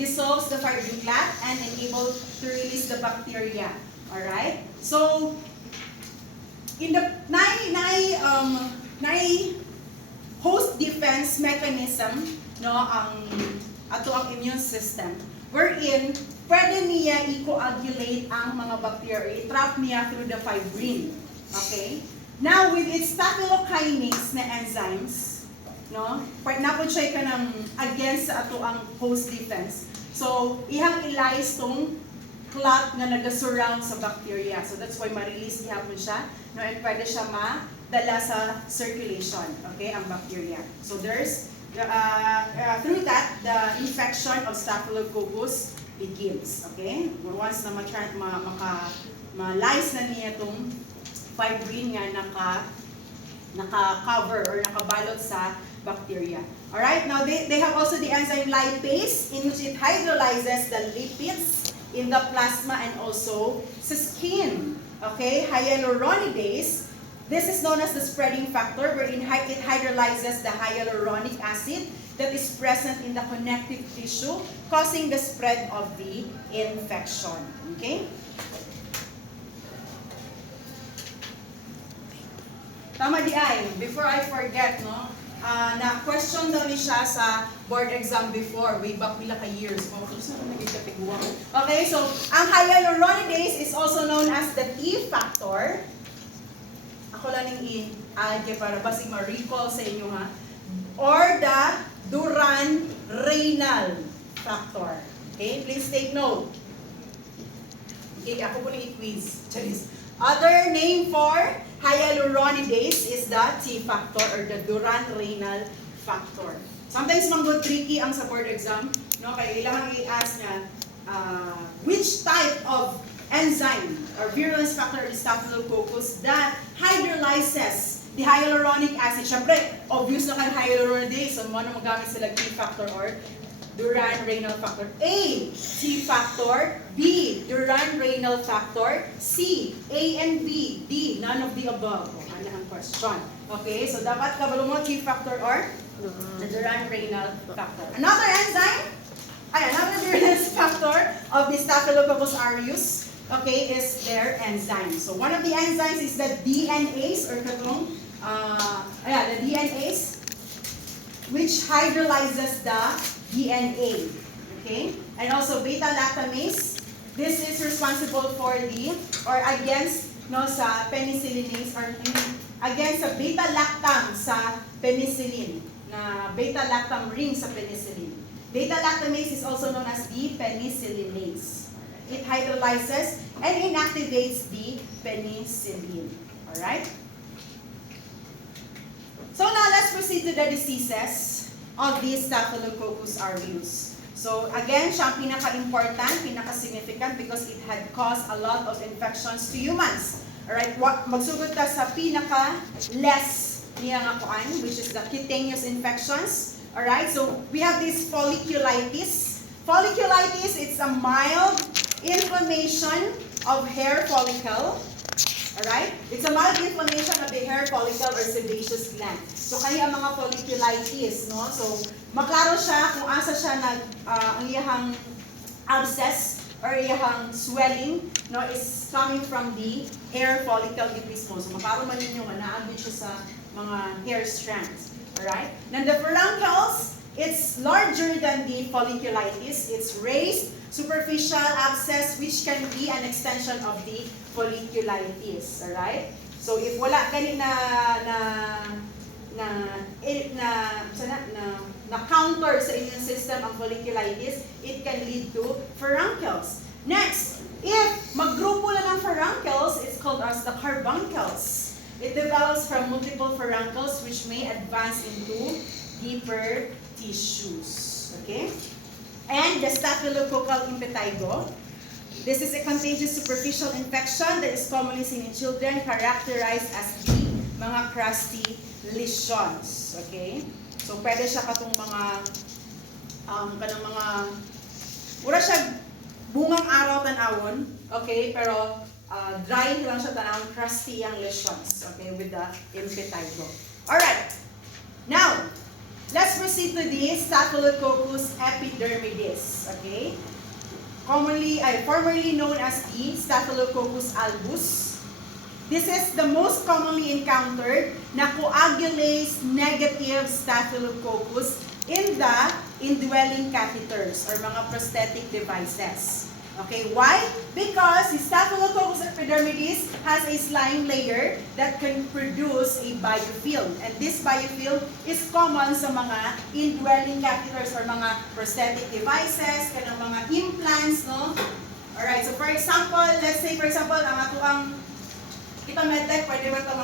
dissolves the fibrin clot and enables to release the bacteria. Alright? So, in the na host defense mechanism, no, ang immune system, wherein pwede niya i-coagulate ang mga bacteria, i-trap niya through the fibrin. Okay? Now, with its staphylokinase na enzymes, no, napod siya ka ng against sa ato ang host defense. So, ihang ilayas tong clot na nag-surround sa bacteria. So, that's why ma-release ihapon siya, no, and pwede siya madala sa circulation, okay, ang bacteria. So, there's through that, the infection of Staphylococcus begins. Okay? Once na ma-lyse na niya itong fibrin nga naka-cover or nakabalot sa bacteria. Alright? Now, they have also the enzyme lipase in which it hydrolyzes the lipids in the plasma and also sa skin. Okay? Hyaluronidase. This is known as the spreading factor wherein it hydrolyzes the hyaluronic acid that is present in the connective tissue causing the spread of the infection. Okay? Tama di ay, before I forget, no? Na question daw ni siya sa board exam before, way back pila ka years. Okay, so ang hyaluronidase is also known as the T factor. Ako lang yung i-alge para basig ma-recall sa inyo ha. Or the Duran-Reynal factor. Okay, please take note. Okay, ako po na i-quiz. Other name for hyaluronidase is the T factor or the Duran-Reynal factor. Sometimes manggod tricky ang sa board exam. No? Kaya ilang i-ask na which type of enzyme or virulence factor is Staphylococcus that hydrolyzes the hyaluronic acid. Siyempre, obvious na kan hyaluronidase. So, ano magamit sila T factor or Duran-Reynal factor? A, T factor. B, Duran-Reynal factor. C, A and B. D, none of the above. Ano ang question? Okay, so dapat kabalo mo T factor or the Duran-Reynal factor. Another virulence factor of the Staphylococcus aureus, okay, is their enzyme. So one of the enzymes is the DNase or katong the DNase, which hydrolyzes the DNA. Okay? And also beta-lactamase. This is responsible for against sa penicillinase or against sa beta-lactam sa penicillin. Na beta-lactam ring sa penicillin. Beta-lactamase is also known as the penicillinase. It hydrolyzes and inactivates the penicillin. Alright? So now let's proceed to the diseases of the Staphylococcus aureus. So again, siya ang pinaka-important, pinaka-significant because it had caused a lot of infections to humans. Alright? Magsugod ta sa pinaka-less niya nga kuan, which is the cutaneous infections. Alright? So we have this folliculitis. Folliculitis, it's a mild inflammation of hair follicle. Alright? It's a mild inflammation of the hair follicle or sebaceous gland. So, kaya ang mga folliculitis, no? So, maklaro siya kung asa siya ang iyahang abscess or iyahang swelling, no, is coming from the hair follicle mismo. So, maklaro man ninyo nga naagit siya sa mga hair strands. Alright? Now, the furuncles, it's larger than the folliculitis. It's raised superficial abscess which can be an extension of the folliculitis. Alright? So if wala gani na counter sa immune system ang folliculitis, it can lead to furuncles. Next, if maggrupo na ng furuncles, it's called as the carbuncles. It develops from multiple furuncles which may advance into deeper tissues. Okay? And the staphylococcal impetigo. This is a contagious superficial infection that is commonly seen in children, characterized as the mga crusty lesions. Okay? So, pwede siya katong kanang mga, wala siya bungang araw tanawon, okay? Pero, dry lang siya tanawon, crusty yung lesions, okay? With the impetigo. Alright. Now, let's proceed to the Staphylococcus epidermidis, okay? Formerly known as the Staphylococcus albus. This is the most commonly encountered na coagulase negative staphylococcus in the indwelling catheters or mga prosthetic devices. Okay, why? Because the Staphylococcus epidermidis has a slime layer that can produce a biofilm. And this biofilm is common sa mga indwelling catheters or mga prosthetic devices, kanang mga implants, no? Alright, so for example, let's say for example, ang ato ang kita medtech, pwede ba ito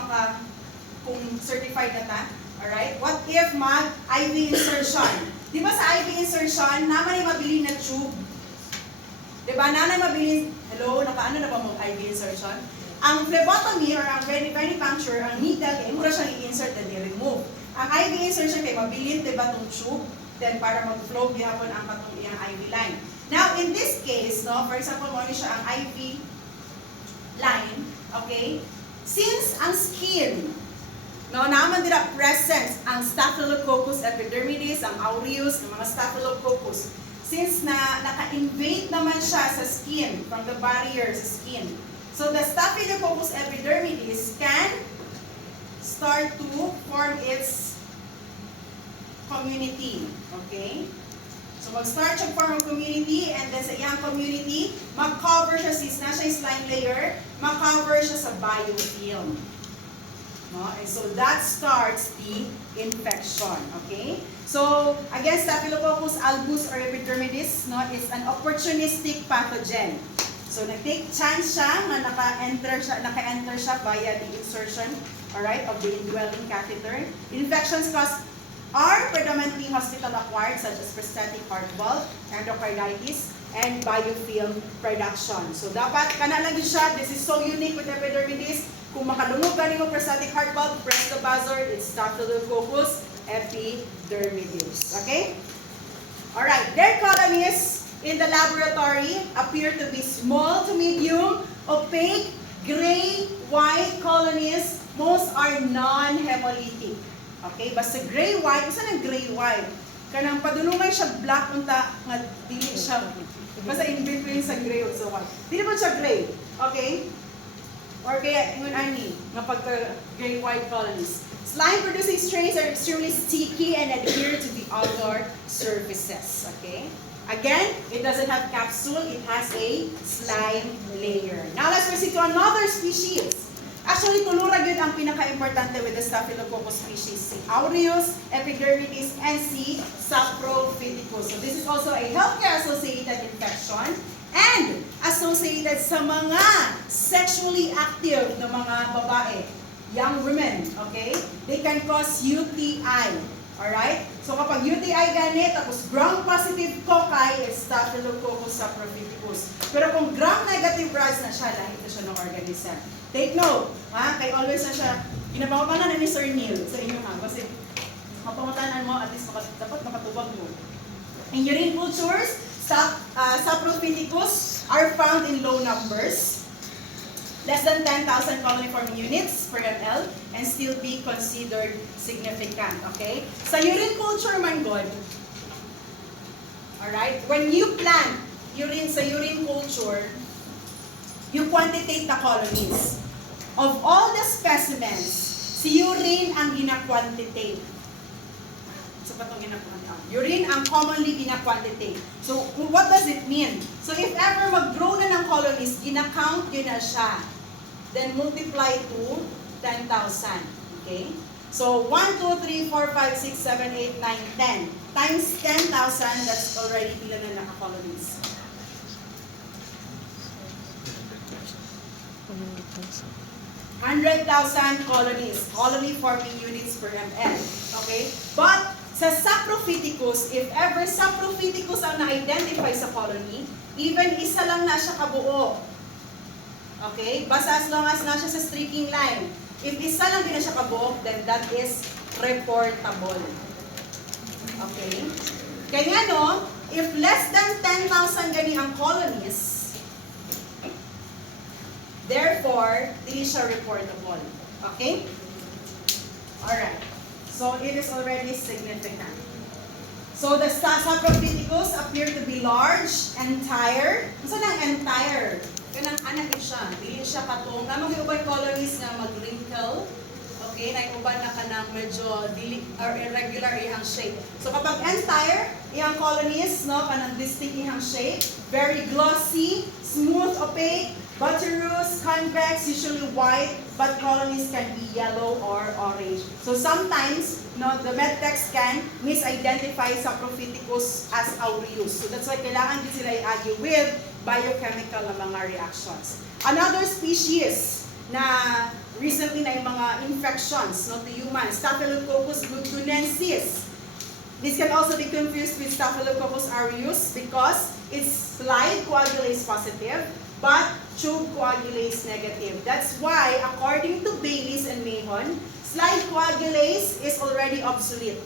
kung certified na ta? Alright, what if mag-IV insertion? Di ba sa IV insertion, naman ay mabili na tube? Diba, nanay mabilis, hello, nakaano na ba mo IV insertion? Ang phlebotomy or ang venipuncture, ang needle, kaya mura siyang i-insert and i-remove. Ang IV insertion kay mabilis, diba, itong tube, then para mag-flow gihapon ang katong iyang IV line. Now, in this case, no, for example, mo siya ang IV line, okay? Since ang skin, no, naman dira presence ang Staphylococcus epidermidis, ang aureus, ng mga Staphylococcus, since naka-invade naman siya sa skin, from the barrier sa skin. So the Staphylococcus epidermidis can start to form its community. Okay? So mag-start siya form of community, and then sa iyang community, mag-cover siya, since na siya slime layer, mag-cover siya sa biofilm. No? And so that starts the infection. Okay? So, again, Staphylococcus albus or epidermidis, no, is an opportunistic pathogen. So, nag-take chance siya na naka-enter siya via the insertion, alright, of the indwelling catheter. Infections caused are predominantly hospital-acquired, such as prosthetic heart valve, endocarditis, and biofilm production. So, dapat, kana lang din siya, this is so unique with epidermidis. Kung makalungog ka mo prosthetic heart valve, press the buzzer, it's Staphylococcus epidermidis. Okay? Alright, their colonies in the laboratory appear to be small to medium, opaque, gray, white colonies. Most are non-hemolytic. Okay? Basta gray-white, isa ng gray-white. Kanang padulungan siya black unta nga dili siya. Basta in between sa gray ug sa white. Dili ba siya gray? Okay? Or kaya, ingon ani, nga pagka gray-white colonies. Slime-producing strains are extremely sticky and adhere to the outer surfaces. Okay? Again, it doesn't have capsule, it has a slime layer. Now, let's proceed to another species. Actually, tulurag yun ang pinaka-importante with the Staphylococcus species. Si Aureus, epidermidis, and si Saprophyticus. So, this is also a healthcare-associated infection and associated sa mga sexually active na mga babae, young women, okay? They can cause UTI, alright? So kapag UTI gani, tapos gram-positive cocci is Staphylococcus saprophyticus. Pero kung gram-negative RAS na siya, lahat na siya ng organism. Take note, ha? Kaya always na siya, pinapangutanan na ni Sir Neil sa inyo ha, kasi mapangutanan mo, at least dapat makatubag mo. In urine cultures, Saprophyticus are found in low numbers, less than 10,000 colony-forming units per ml, and still be considered significant. Okay? Sa urine culture man god, alright, when you plant urine sa urine culture, you quantitate the colonies. Of all the specimens, si urine ang gina-quantitate. So, patong gina-quantitate. Urine ang commonly gina-quantitate. So, what does it mean? So, if ever mag-grow na ng colonies, gina-count yun na siya. Then, multiply to 10,000. Okay? So, 1, 2, 3, 4, 5, 6, 7, 8, 9, 10. Times 10,000, that's already ilan na naka-colonies. 100,000 colonies, colony-forming units per ml. Okay? But, sa Saprophyticus, if ever Saprophyticus ang na-identify sa colony, even isa lang na siya kabuo. Okay? Basta as long as na siya sa streaking line. If isa lang din na siya kabuo, then that is reportable. Okay? Kaya no, if less than 10,000 gani ang colonies, therefore, dili siya reportable. Okay? Alright. So, it is already significant. So, the Saprophyticus appear to be large, entire. Saan ang entire? kanang anak siya. Dili siya katong namang ubay colonies nga mag-wrinkle. Okay, na uban na kanang medyo or irregular iyang shape. So kapag entire iyang colonies, no, kanang distinct iyang shape, very glossy, smooth, opaque, butterous, convex, usually white, but colonies can be yellow or orange. So sometimes, no, the medtext can misidentify Saprophyticus as aureus. So that's why kailangan din sila i-argue with biochemical na mga reactions. Another species na recently na yung mga infections, no, to humans, Staphylococcus lugdunensis. This can also be confused with Staphylococcus aureus because it's slide coagulase positive, but tube coagulase negative. That's why, according to Baylis and Mahon, slide coagulase is already obsolete.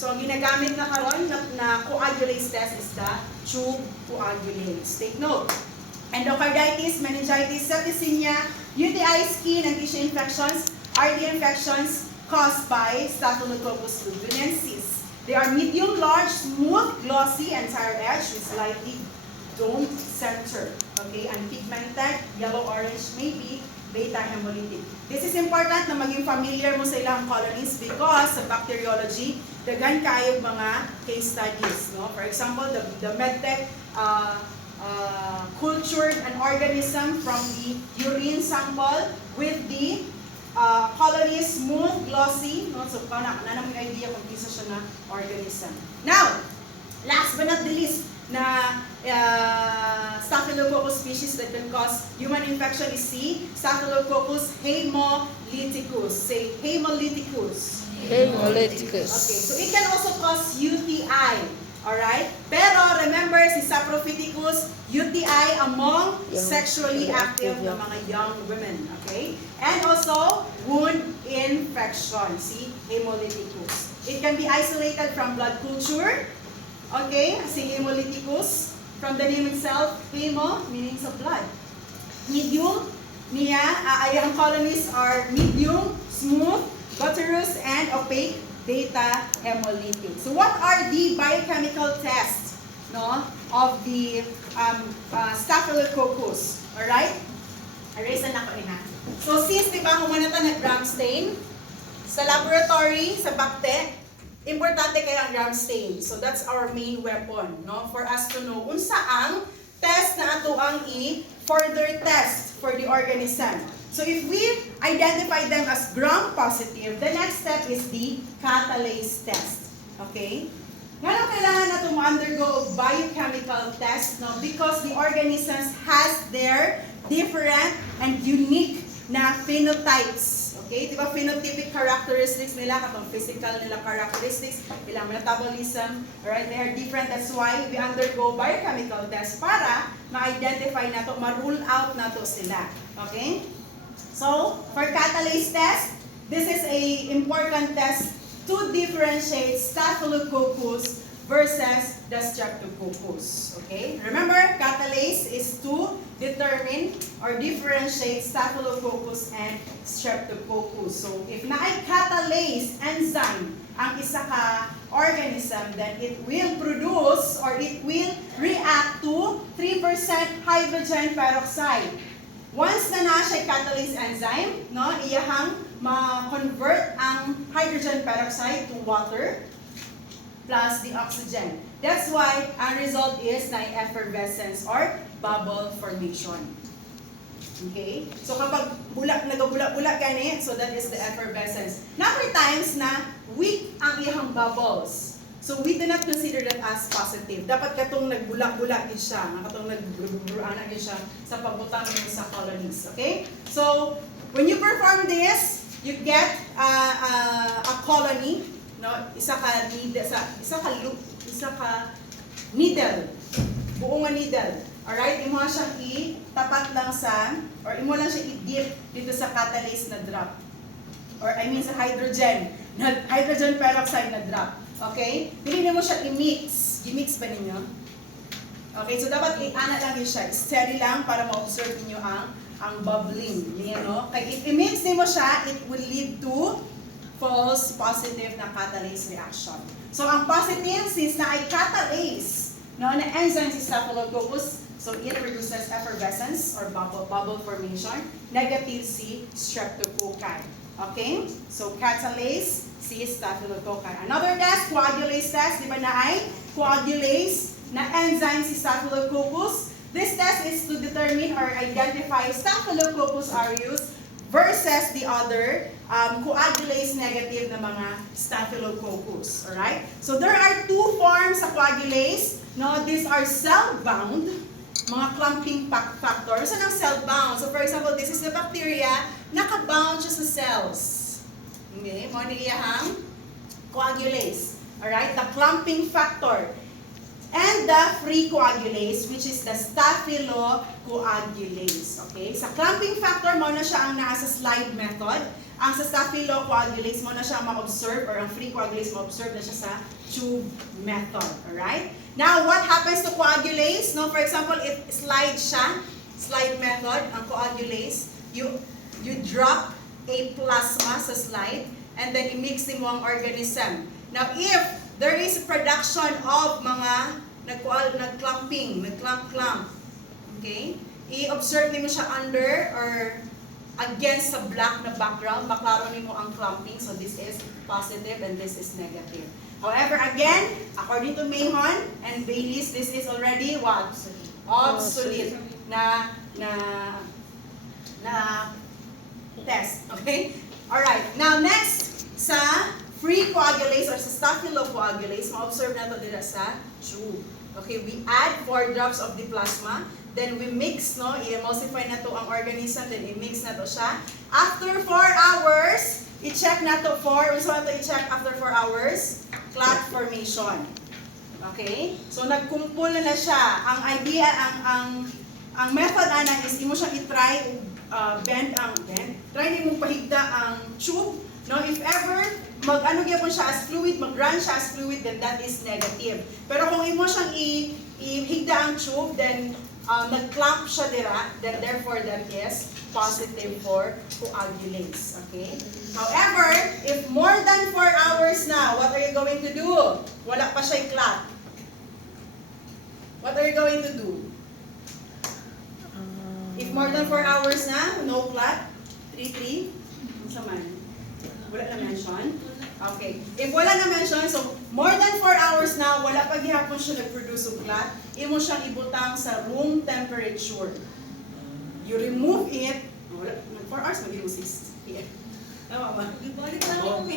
So, ang ginagamit na karon na coagulase test is the tube coagulase. Take note. Endocarditis, meningitis, septicemia, UTI, skin and tissue infections are the infections caused by Staphylococcus lugdunensis. They are medium, large, smooth, glossy, and tire edge with slightly domed center. Okay, and pigmented, yellow-orange, maybe beta hemolytic. This is important na maging familiar mo sa ilang colonies because sa bacteriology, daghan kayo mga case studies. No? For example, the medtech cultured an organism from the urine sample with the colonies smooth, glossy. No? So, nanamang idea kung isa siya na organism. Now, last but not the least, na Staphylococcus species that can cause human infection is C, Staphylococcus hemolyticus. Say hemolyticus. Hemolyticus. Okay, so it can also cause UTI. Alright? Pero remember, si Saprophyticus, UTI among sexually active na mga young women. Okay? And also, wound infection. See? Hemolyticus. It can be isolated from blood culture. Okay? Si hemolyticus, from the name itself, hemo, meaning sa blood. Medium, niya, ang colonies are medium, smooth, butterous, and opaque, beta hemolytic. So what are the biochemical tests, no, of the Staphylococcus? Alright? Erase na ko ina. So since diba humanata na gram stain, sa laboratory, sa bakte, importante kaya ang gram stain. So that's our main weapon, no, for us to know unsa ang test na ato ang further test for the organism. So if we identify them as gram-positive, the next step is the catalase test. Okay? Nga kailangan natin ma-undergo biochemical test, no? Because the organisms has their different and unique na phenotypes. Okay? Diba phenotypic characteristics nila, katong physical nila characteristics, ilang metabolism, alright? They are different. That's why we undergo biochemical test para ma-identify nato, ma-rule out nato sila. Okay? So, for catalase test, this is a important test to differentiate Staphylococcus versus the Streptococcus. Okay? Remember, catalase is to determine or differentiate Staphylococcus and Streptococcus. So, if naay catalase enzyme ang isa ka organism, then it will produce or it will react to 3% hydrogen peroxide. Once na siya catalase enzyme, no, iyahang ma-convert ang hydrogen peroxide to water plus the oxygen. That's why ang result is na effervescence or bubble formation. Okay? So kapag nagabula-bula gani, so that is the effervescence. Number times na weak ang iyang bubbles. So we do not consider that as positive. Dapat katong nagbula-bula din siya, katong nagburuana din siya sa pagbutang ng sa colonies. Okay? So when you perform this, you get a colony, no? Isa ka needle, buong nga needle. Alright, imo siyang itapat lang sa, or imo lang siya i-dip dito sa catalase na drop. Or I mean sa hydrogen peroxide na drop. Okay? Hindi mo siya i-mix. I-mix ba ninyo? Okay, so dapat i-ana lang yun siya. Steady lang para ma-observe niyo ang bubbling. No? Kaya if i-mix mo siya, it will lead to false positive na catalase reaction. So ang positive, since na ay catalase, no, na enzyme si Staphylococcus, So it produces effervescence or bubble formation. Negative C, streptococci. Okay? So catalase, C, staphylococci. Another test, coagulase test. Di ba na ay coagulase na enzyme si Staphylococcus? This test is to determine or identify Staphylococcus aureus versus the other coagulase negative na mga Staphylococcus. Alright? So there are two forms sa coagulase. No, these are cell-bound, mga clumping factors. Saan ang cell-bound? So for example, this is the bacteria, nakabound siya sa cells. Okay? Mo ni iyahang coagulase. Alright? The clumping factor. And the free coagulase, which is the staphylocoagulase. Okay? Sa clumping factor, mo na siya ang nasa slide method. Ang sa staphylocoagulase, mo na siya ma-observe, or ang free coagulase, ma-observe na siya sa tube method. Alright? Now, what happens to coagulase? No, for example, if slide siya, slide method, ang coagulase, you drop a plasma sa slide, and then i-mix mo ang organism. Now, if there is production of mga nag-clump, okay? I-observe mo siya under or against sa black na background, baklaro mo ang clumping, so this is positive and this is negative. However, again, according to Mahon and Baylis, this is already what? Obsolete na test. Okay? Alright. Now, next, sa free coagulase or sa staphylocoagulase, ma-observe na ito dito sa tube. Okay, we add 4 drops of the plasma, then we mix, no? I-emulsify na ito ang organism, then i-mix na ito siya. After 4 hours, i-check na ito so ito i-check after 4 hours, clot formation. Okay? So, nagkumpul na siya. Ang idea, ang method ana is, imo siyang i-try, try mo pahigda ang tube. No, if ever mag-ano gyapon siya as fluid, mag-run siya as fluid, then that is negative. Pero kung imo siyang ihigda ang tube, then nag-clamp siya dira, then therefore that is positive for coagulase. Okay? However, if more than 4 hours na, what are you going to do? Wala pa siya'y clot. What are you going to do? If more than 4 hours na, no clot, 3-3, ano sa man? Wala na mention? Okay. If wala na mention, so more than 4 hours na, wala pa gihapon siya nag-produce of clot, imo siyang ibutang sa room temperature. You remove it, 4 hours, mag-ibo 6 p.m. Tama ba?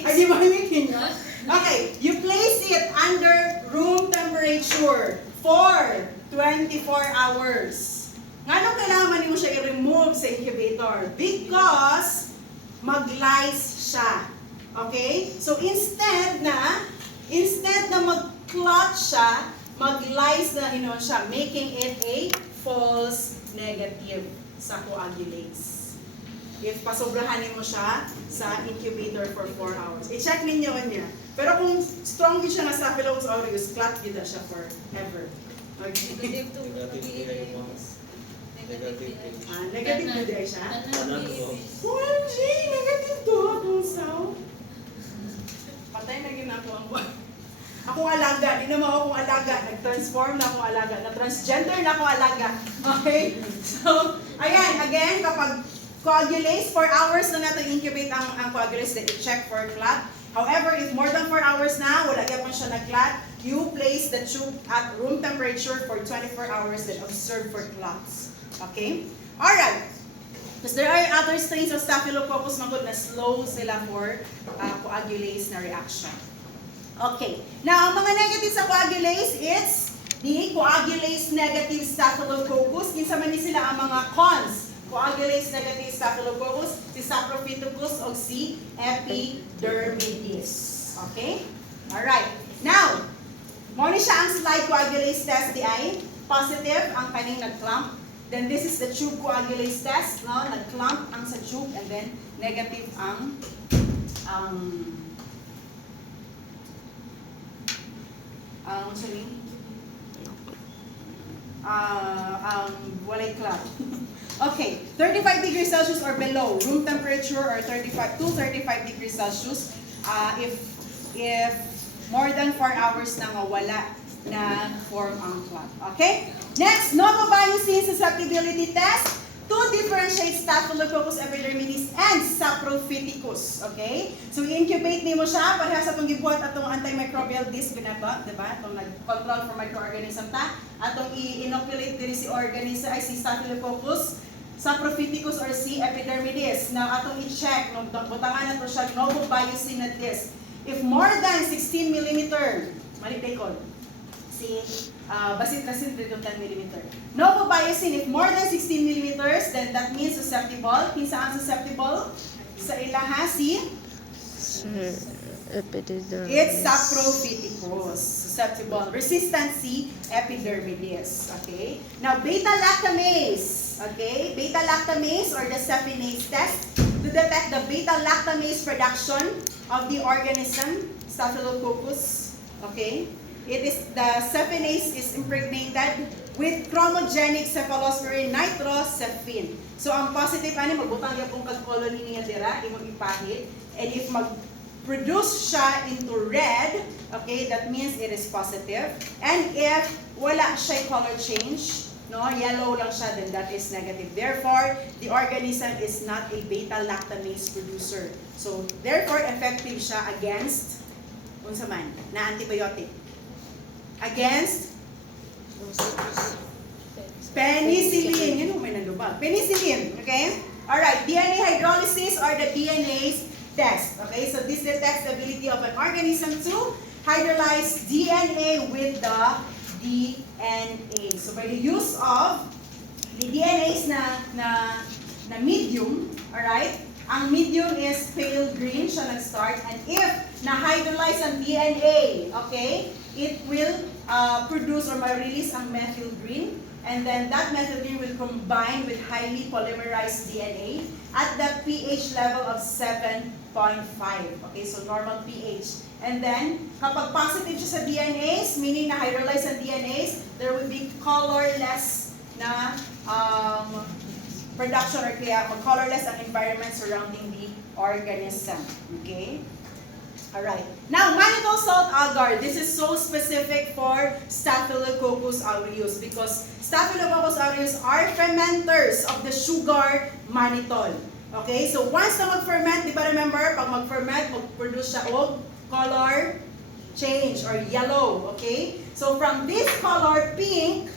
Ay, di ba himikin niya? Okay. You place it under room temperature for 24 hours. Ngano kailangan mo siya i-remove sa incubator? Because mag-lyse siya. Okay? So instead na mag-clot siya, mag-lyse na siya, making it a false negative sa coagulase. If pasobrahanin mo siya sa incubator for 4 hours. I-check ninyo niya. Pero kung strong din siya na Staphylococcus aureus, clot din siya forever. Okay? Negative din siya? OMG! Negative to! Itong sound. Patay na ginako ang buwan. Akong alaga, di naman akong alaga. Nag-transform na akong alaga. Na-transgender na akong alaga. Okay? So, ayan, again, kapag coagulase, 4 hours na natin incubate ang coagulase, then i-check for clot. However, if more than 4 hours na, wala pa siya nag-clot, you place the tube at room temperature for 24 hours and observe for clots. Okay? Alright. Because there are other strains of Staphylococcus magod na slow sila for coagulase na reaction. Okay. Now, ang mga negative sa coagulase is the coagulase negative Staphylococcus. Kinsa man ni sila ang mga cons. Coagulase negative Staphylococcus, si Saprophytococcus o si Epidermidis. Okay? Alright. Now, mo ni siya ang slide coagulase test di ay positive ang kaning nag-clump. Then this is the tube coagulase test, no? Nag-clump ang sa tube and then negative ang walay clot. Okay, 35 degrees Celsius or below, room temperature or 35 to 35 degrees Celsius. If more than 4 hours na nga wala na form ang clot. Okay? Next, novobiosine susceptibility test to differentiate Staphylococcus epidermidis and saprophyticus. Okay? So, i-incubate nimo siya para sa itong gibuhat atong antimicrobial disc ginato, diba? Itong nag-control for microorganism ta. Atong i-inoculate diri si organism ay si Staphylococcus saprophyticus or C. epidermidis. Now, atong i-check, butangan na to siya, novobiosine na test. If more than 16 mm, maligday ko, basit kasi dito 10 mm. Novobiosine, if more than 16 mm, then that means susceptible. Kinsa ang susceptible? Sa ilaha si? Epidermis. It's saprophyticus. Susceptible. Resistant C. epidermidis. Okay? Now, beta-lactamase. Okay? Beta-lactamase or the cephinase test to detect the beta-lactamase production of the organism, Staphylococcus. Okay? It is the cephinase is impregnated with chromogenic cephalosporin nitrocephin. So ang positive ani magbutang gyapon kag colony niya dira imong ipahid, and if mag-produce siya into red, okay, that means it is positive. And if wala siya color change, no, yellow lang siya, then that is negative. Therefore, the organism is not a beta-lactamase producer. So therefore effective siya against unsa man na antibiotic. Against penicillin. Yun may nandubag. Penicillin. Okay? Alright. DNA hydrolysis or the DNA test. Okay? So this detects the ability of an organism to hydrolyze DNA with the DNA. So by the use of the DNAs na medium, alright? Ang medium is pale green siya nag-start, and if na-hydrolyze ang DNA, okay, it will produce or ma-release ang methyl green, and then that methyl green will combine with highly polymerized DNA at the pH level of 7.5. Okay, so normal pH. And then, kapag positive siya sa DNAs, meaning na-hydrolyze ang DNAs, there will be colorless na production or kaya mag-colorless ang environment surrounding the organism. Okay? Alright. Now, mannitol salt agar. This is so specific for Staphylococcus aureus because Staphylococcus aureus are fermenters of the sugar mannitol. Okay? So, once na mag-ferment, di ba remember, pag mag-ferment, mag-produce siya og color change or yellow. Okay? So, from this color, pink,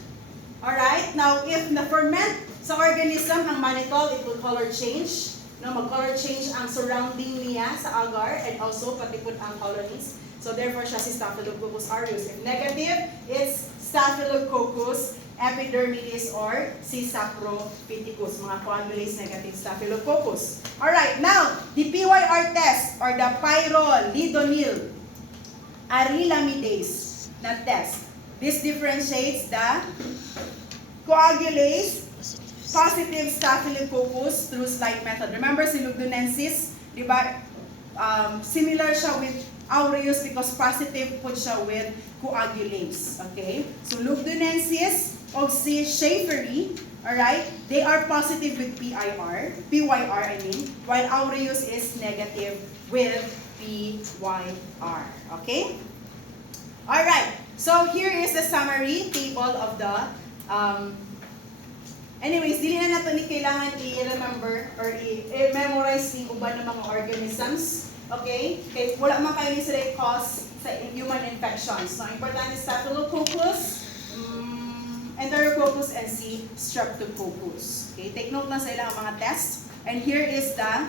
alright? Now, if na-ferment sa organism ang mannitol, it will color change. No, mag-color change ang surrounding niya sa agar and also patipod ang colonies. So therefore siya si Staphylococcus aureus. If negative, it's Staphylococcus epidermidis or si saprophyticus, mga coagulase negative Staphylococcus. Alright, now, the PYR test or the pyrrolidonyl arylamidase na test. This differentiates the coagulase positive Staphylococcus through slide method. Remember si Lugdunensis, di ba? Similar siya with aureus because positive po siya with coagulase. Okay? So Lugdunensis o si Schaeferi, alright? They are positive with PYR, I mean, while aureus is negative with PYR. Okay? Alright. So here is the summary table of the anyways, dili na nato ni kailangan i-remember or i-memorize yung uban ng mga organisms. Okay? Kaya wala man kayo ni sila cause sa human infections. So, important is Staphylococcus, Enterococcus, and si Streptococcus. Okay? Take note lang sa ilang mga tests. And here is the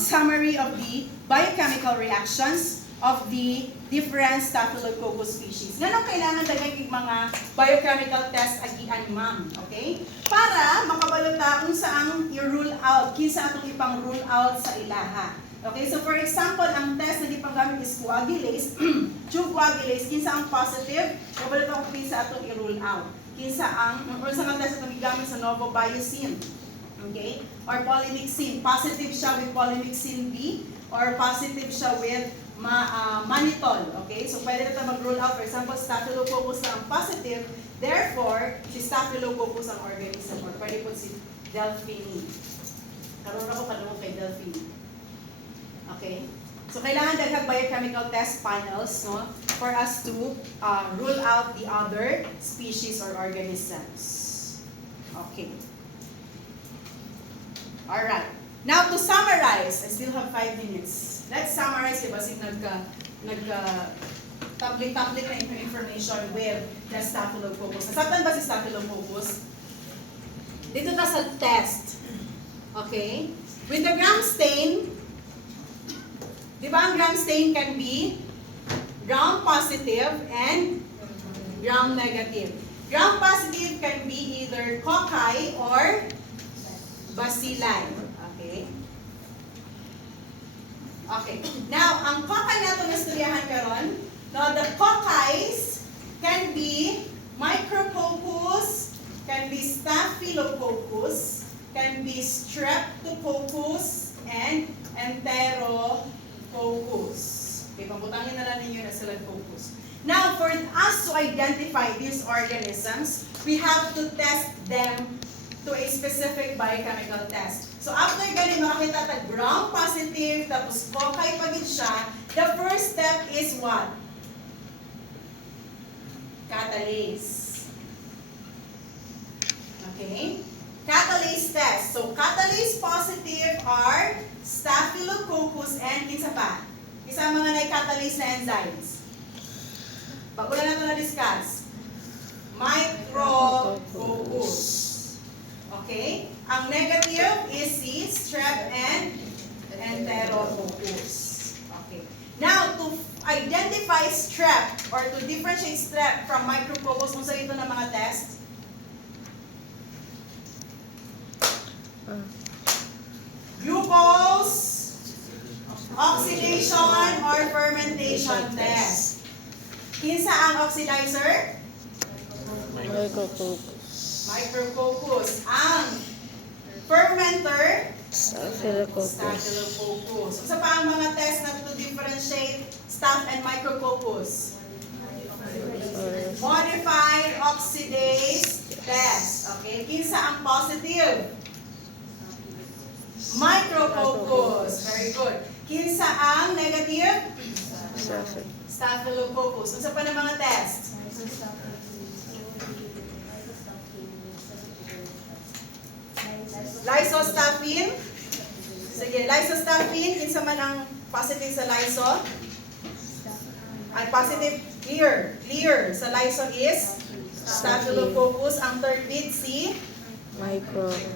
summary of the biochemical reactions of the different Staphylococcus species. Ganun kailangan dagdag mga biochemical test agian, ma'am. Okay? Para makabalota kung saan i-rule out, kinsa atong ipang-rule out sa ilaha. Okay? So for example, ang test na ipanggamit is coagulase. True coagulase, kinsa ang positive, kabalota kung kinsa atong i-rule out. Kinsa ang test atong igamit sa novobiosine. Okay? Or polymyxin. Positive siya with polymyxin B or positive siya with mannitol. Okay? So, pwede natin mag-rule out. For example, Staphylococcus na ang positive. Therefore, si Staphylococcus ang organism. Or pwede po si Delphini. Karoon ako kanunong kay Delphini. Okay? So, kailangan daghang biochemical test panels, no, for us to rule out the other species or organisms. Okay. Alright. Now, to summarize, I still have 5 minutes. Let's summarize, diba, kasi tablet-tablet na information with the Staphylococcus. Nasabtan ba si Staphylococcus? Dito na sa test. Okay? With the gram stain, di ba ang gram stain can be gram positive and gram negative. Gram positive can be either cocci or bacilli. Okay? Okay. Now, ang cocci na itong istoryahan karon, no, the coccis can be Micrococcus, can be Staphylococcus, can be Streptococcus, and Enterococcus. Okay, pabutangin na lang ninyo na sila coccus. Now, for us to identify these organisms, we have to test them to a specific biochemical test. So, after galing makakita tag gram positive, tapos cocci pagid siya, the first step is what? Catalase. Okay? Catalase test. So, catalase positive are Staphylococcus and kinsa pa? Isa mga na-catalase na enzymes. Pag-ulan na ito na-discuss. Micrococcus. Okay? Ang negative is si Strep and Enterococcus. Okay. Now, to identify Strep or to differentiate Strep from Micrococcus, kung sa ito na mga test, glucose oxidation or fermentation test. Kinsa ang oxidizer? Micrococcus. Ang fermenter? Staphylococcus. Sa pa ang mga test na to differentiate Staph and Micrococcus? Modified oxidase test. Okay, kinsa ang positive? Micrococcus. Very good. Kinsa ang negative? Staphylococcus. Unsa pa ng mga test? Lysostaphine. Sige, lysostaphine. Kinsa man ang positive sa lyso? Ang positive, clear. Clear. Sa lyso is Staphylococcus. Ang third bit si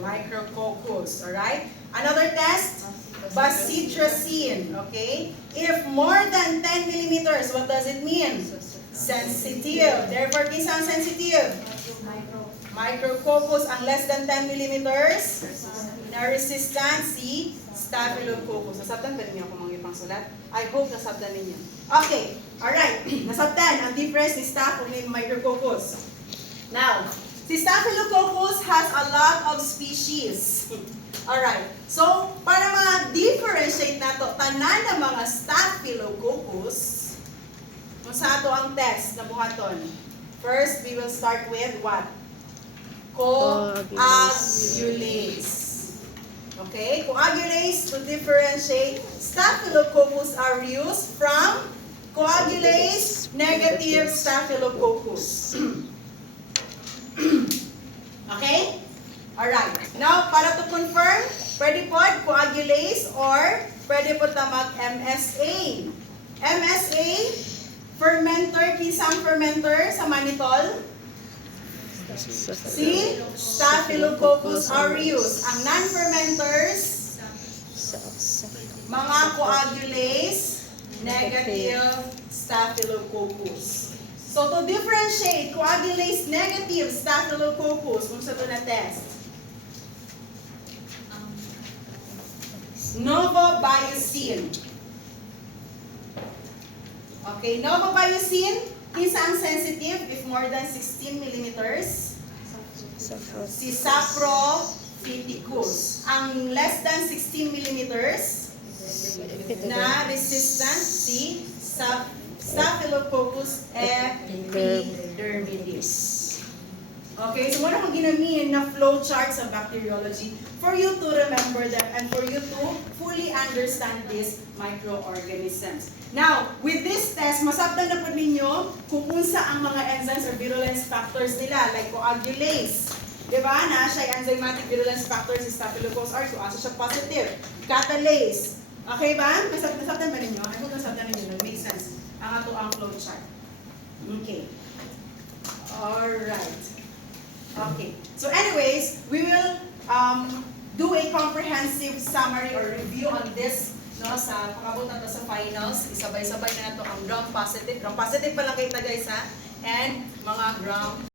Micrococcus. Alright? Another test? Bacitracin. Okay? If more than 10 millimeters, what does it mean? Sensitive. Therefore, kinsa ang sensitive? Micrococcus. Ang less than 10 millimeters, na resistant si Staphylococcus. Nasabtan ba ninyo kung mga ipang sulat? I hope nasabtan ninyo. Okay. Alright. Nasabtan ang difference ni Staph ug ni Micrococcus. Now, si Staphylococcus has a lot of species. Alright. So, para ma-differentiate nato tanan ng mga Staphylococcus, kung sa ato ang test na buhaton. First, we will start with what? Coagulase. Okay? Coagulase to differentiate Staphylococcus aureus from coagulase negative Staphylococcus. Okay? Alright. Now, para to confirm, pwede po coagulase or pwede po tamag MSA. MSA, fermenter, kisang fermenter sa mannitol? Si Staphylococcus aureus. Ang non-fermenters, mga coagulase, negative Staphylococcus. So, to differentiate coagulase negative Staphylococcus, kung sa ito na test, novobiocin. Okay, novobiocin, kinsa ang sensitive if more than 16 millimeters? Si Saprophyticus. Ang less than 16 millimeters na resistant si Staphylococcus epidermidis. Okay, so muna kong ginamin na flow chart sa bacteriology for you to remember them and for you to fully understand these microorganisms. Now, with this test, masabtan na po ninyo kung unsa ang mga enzymes or virulence factors nila, like coagulase. Diba? Na siya enzymatic virulence factor si Staphylococcus aureus, so asa siya positive. Catalase. Okay ba? Nasabtan ba ninyo? I hope nasabtan ninyo. Make sense. Ang ato ang flow chart. Okay. Alright. Okay. So anyways, we will do a comprehensive summary or review on this no sa pakabot nato sa finals. Isabay-sabay na nato ang gram positive. Gram positive pa lang kay tagay sa and mga gram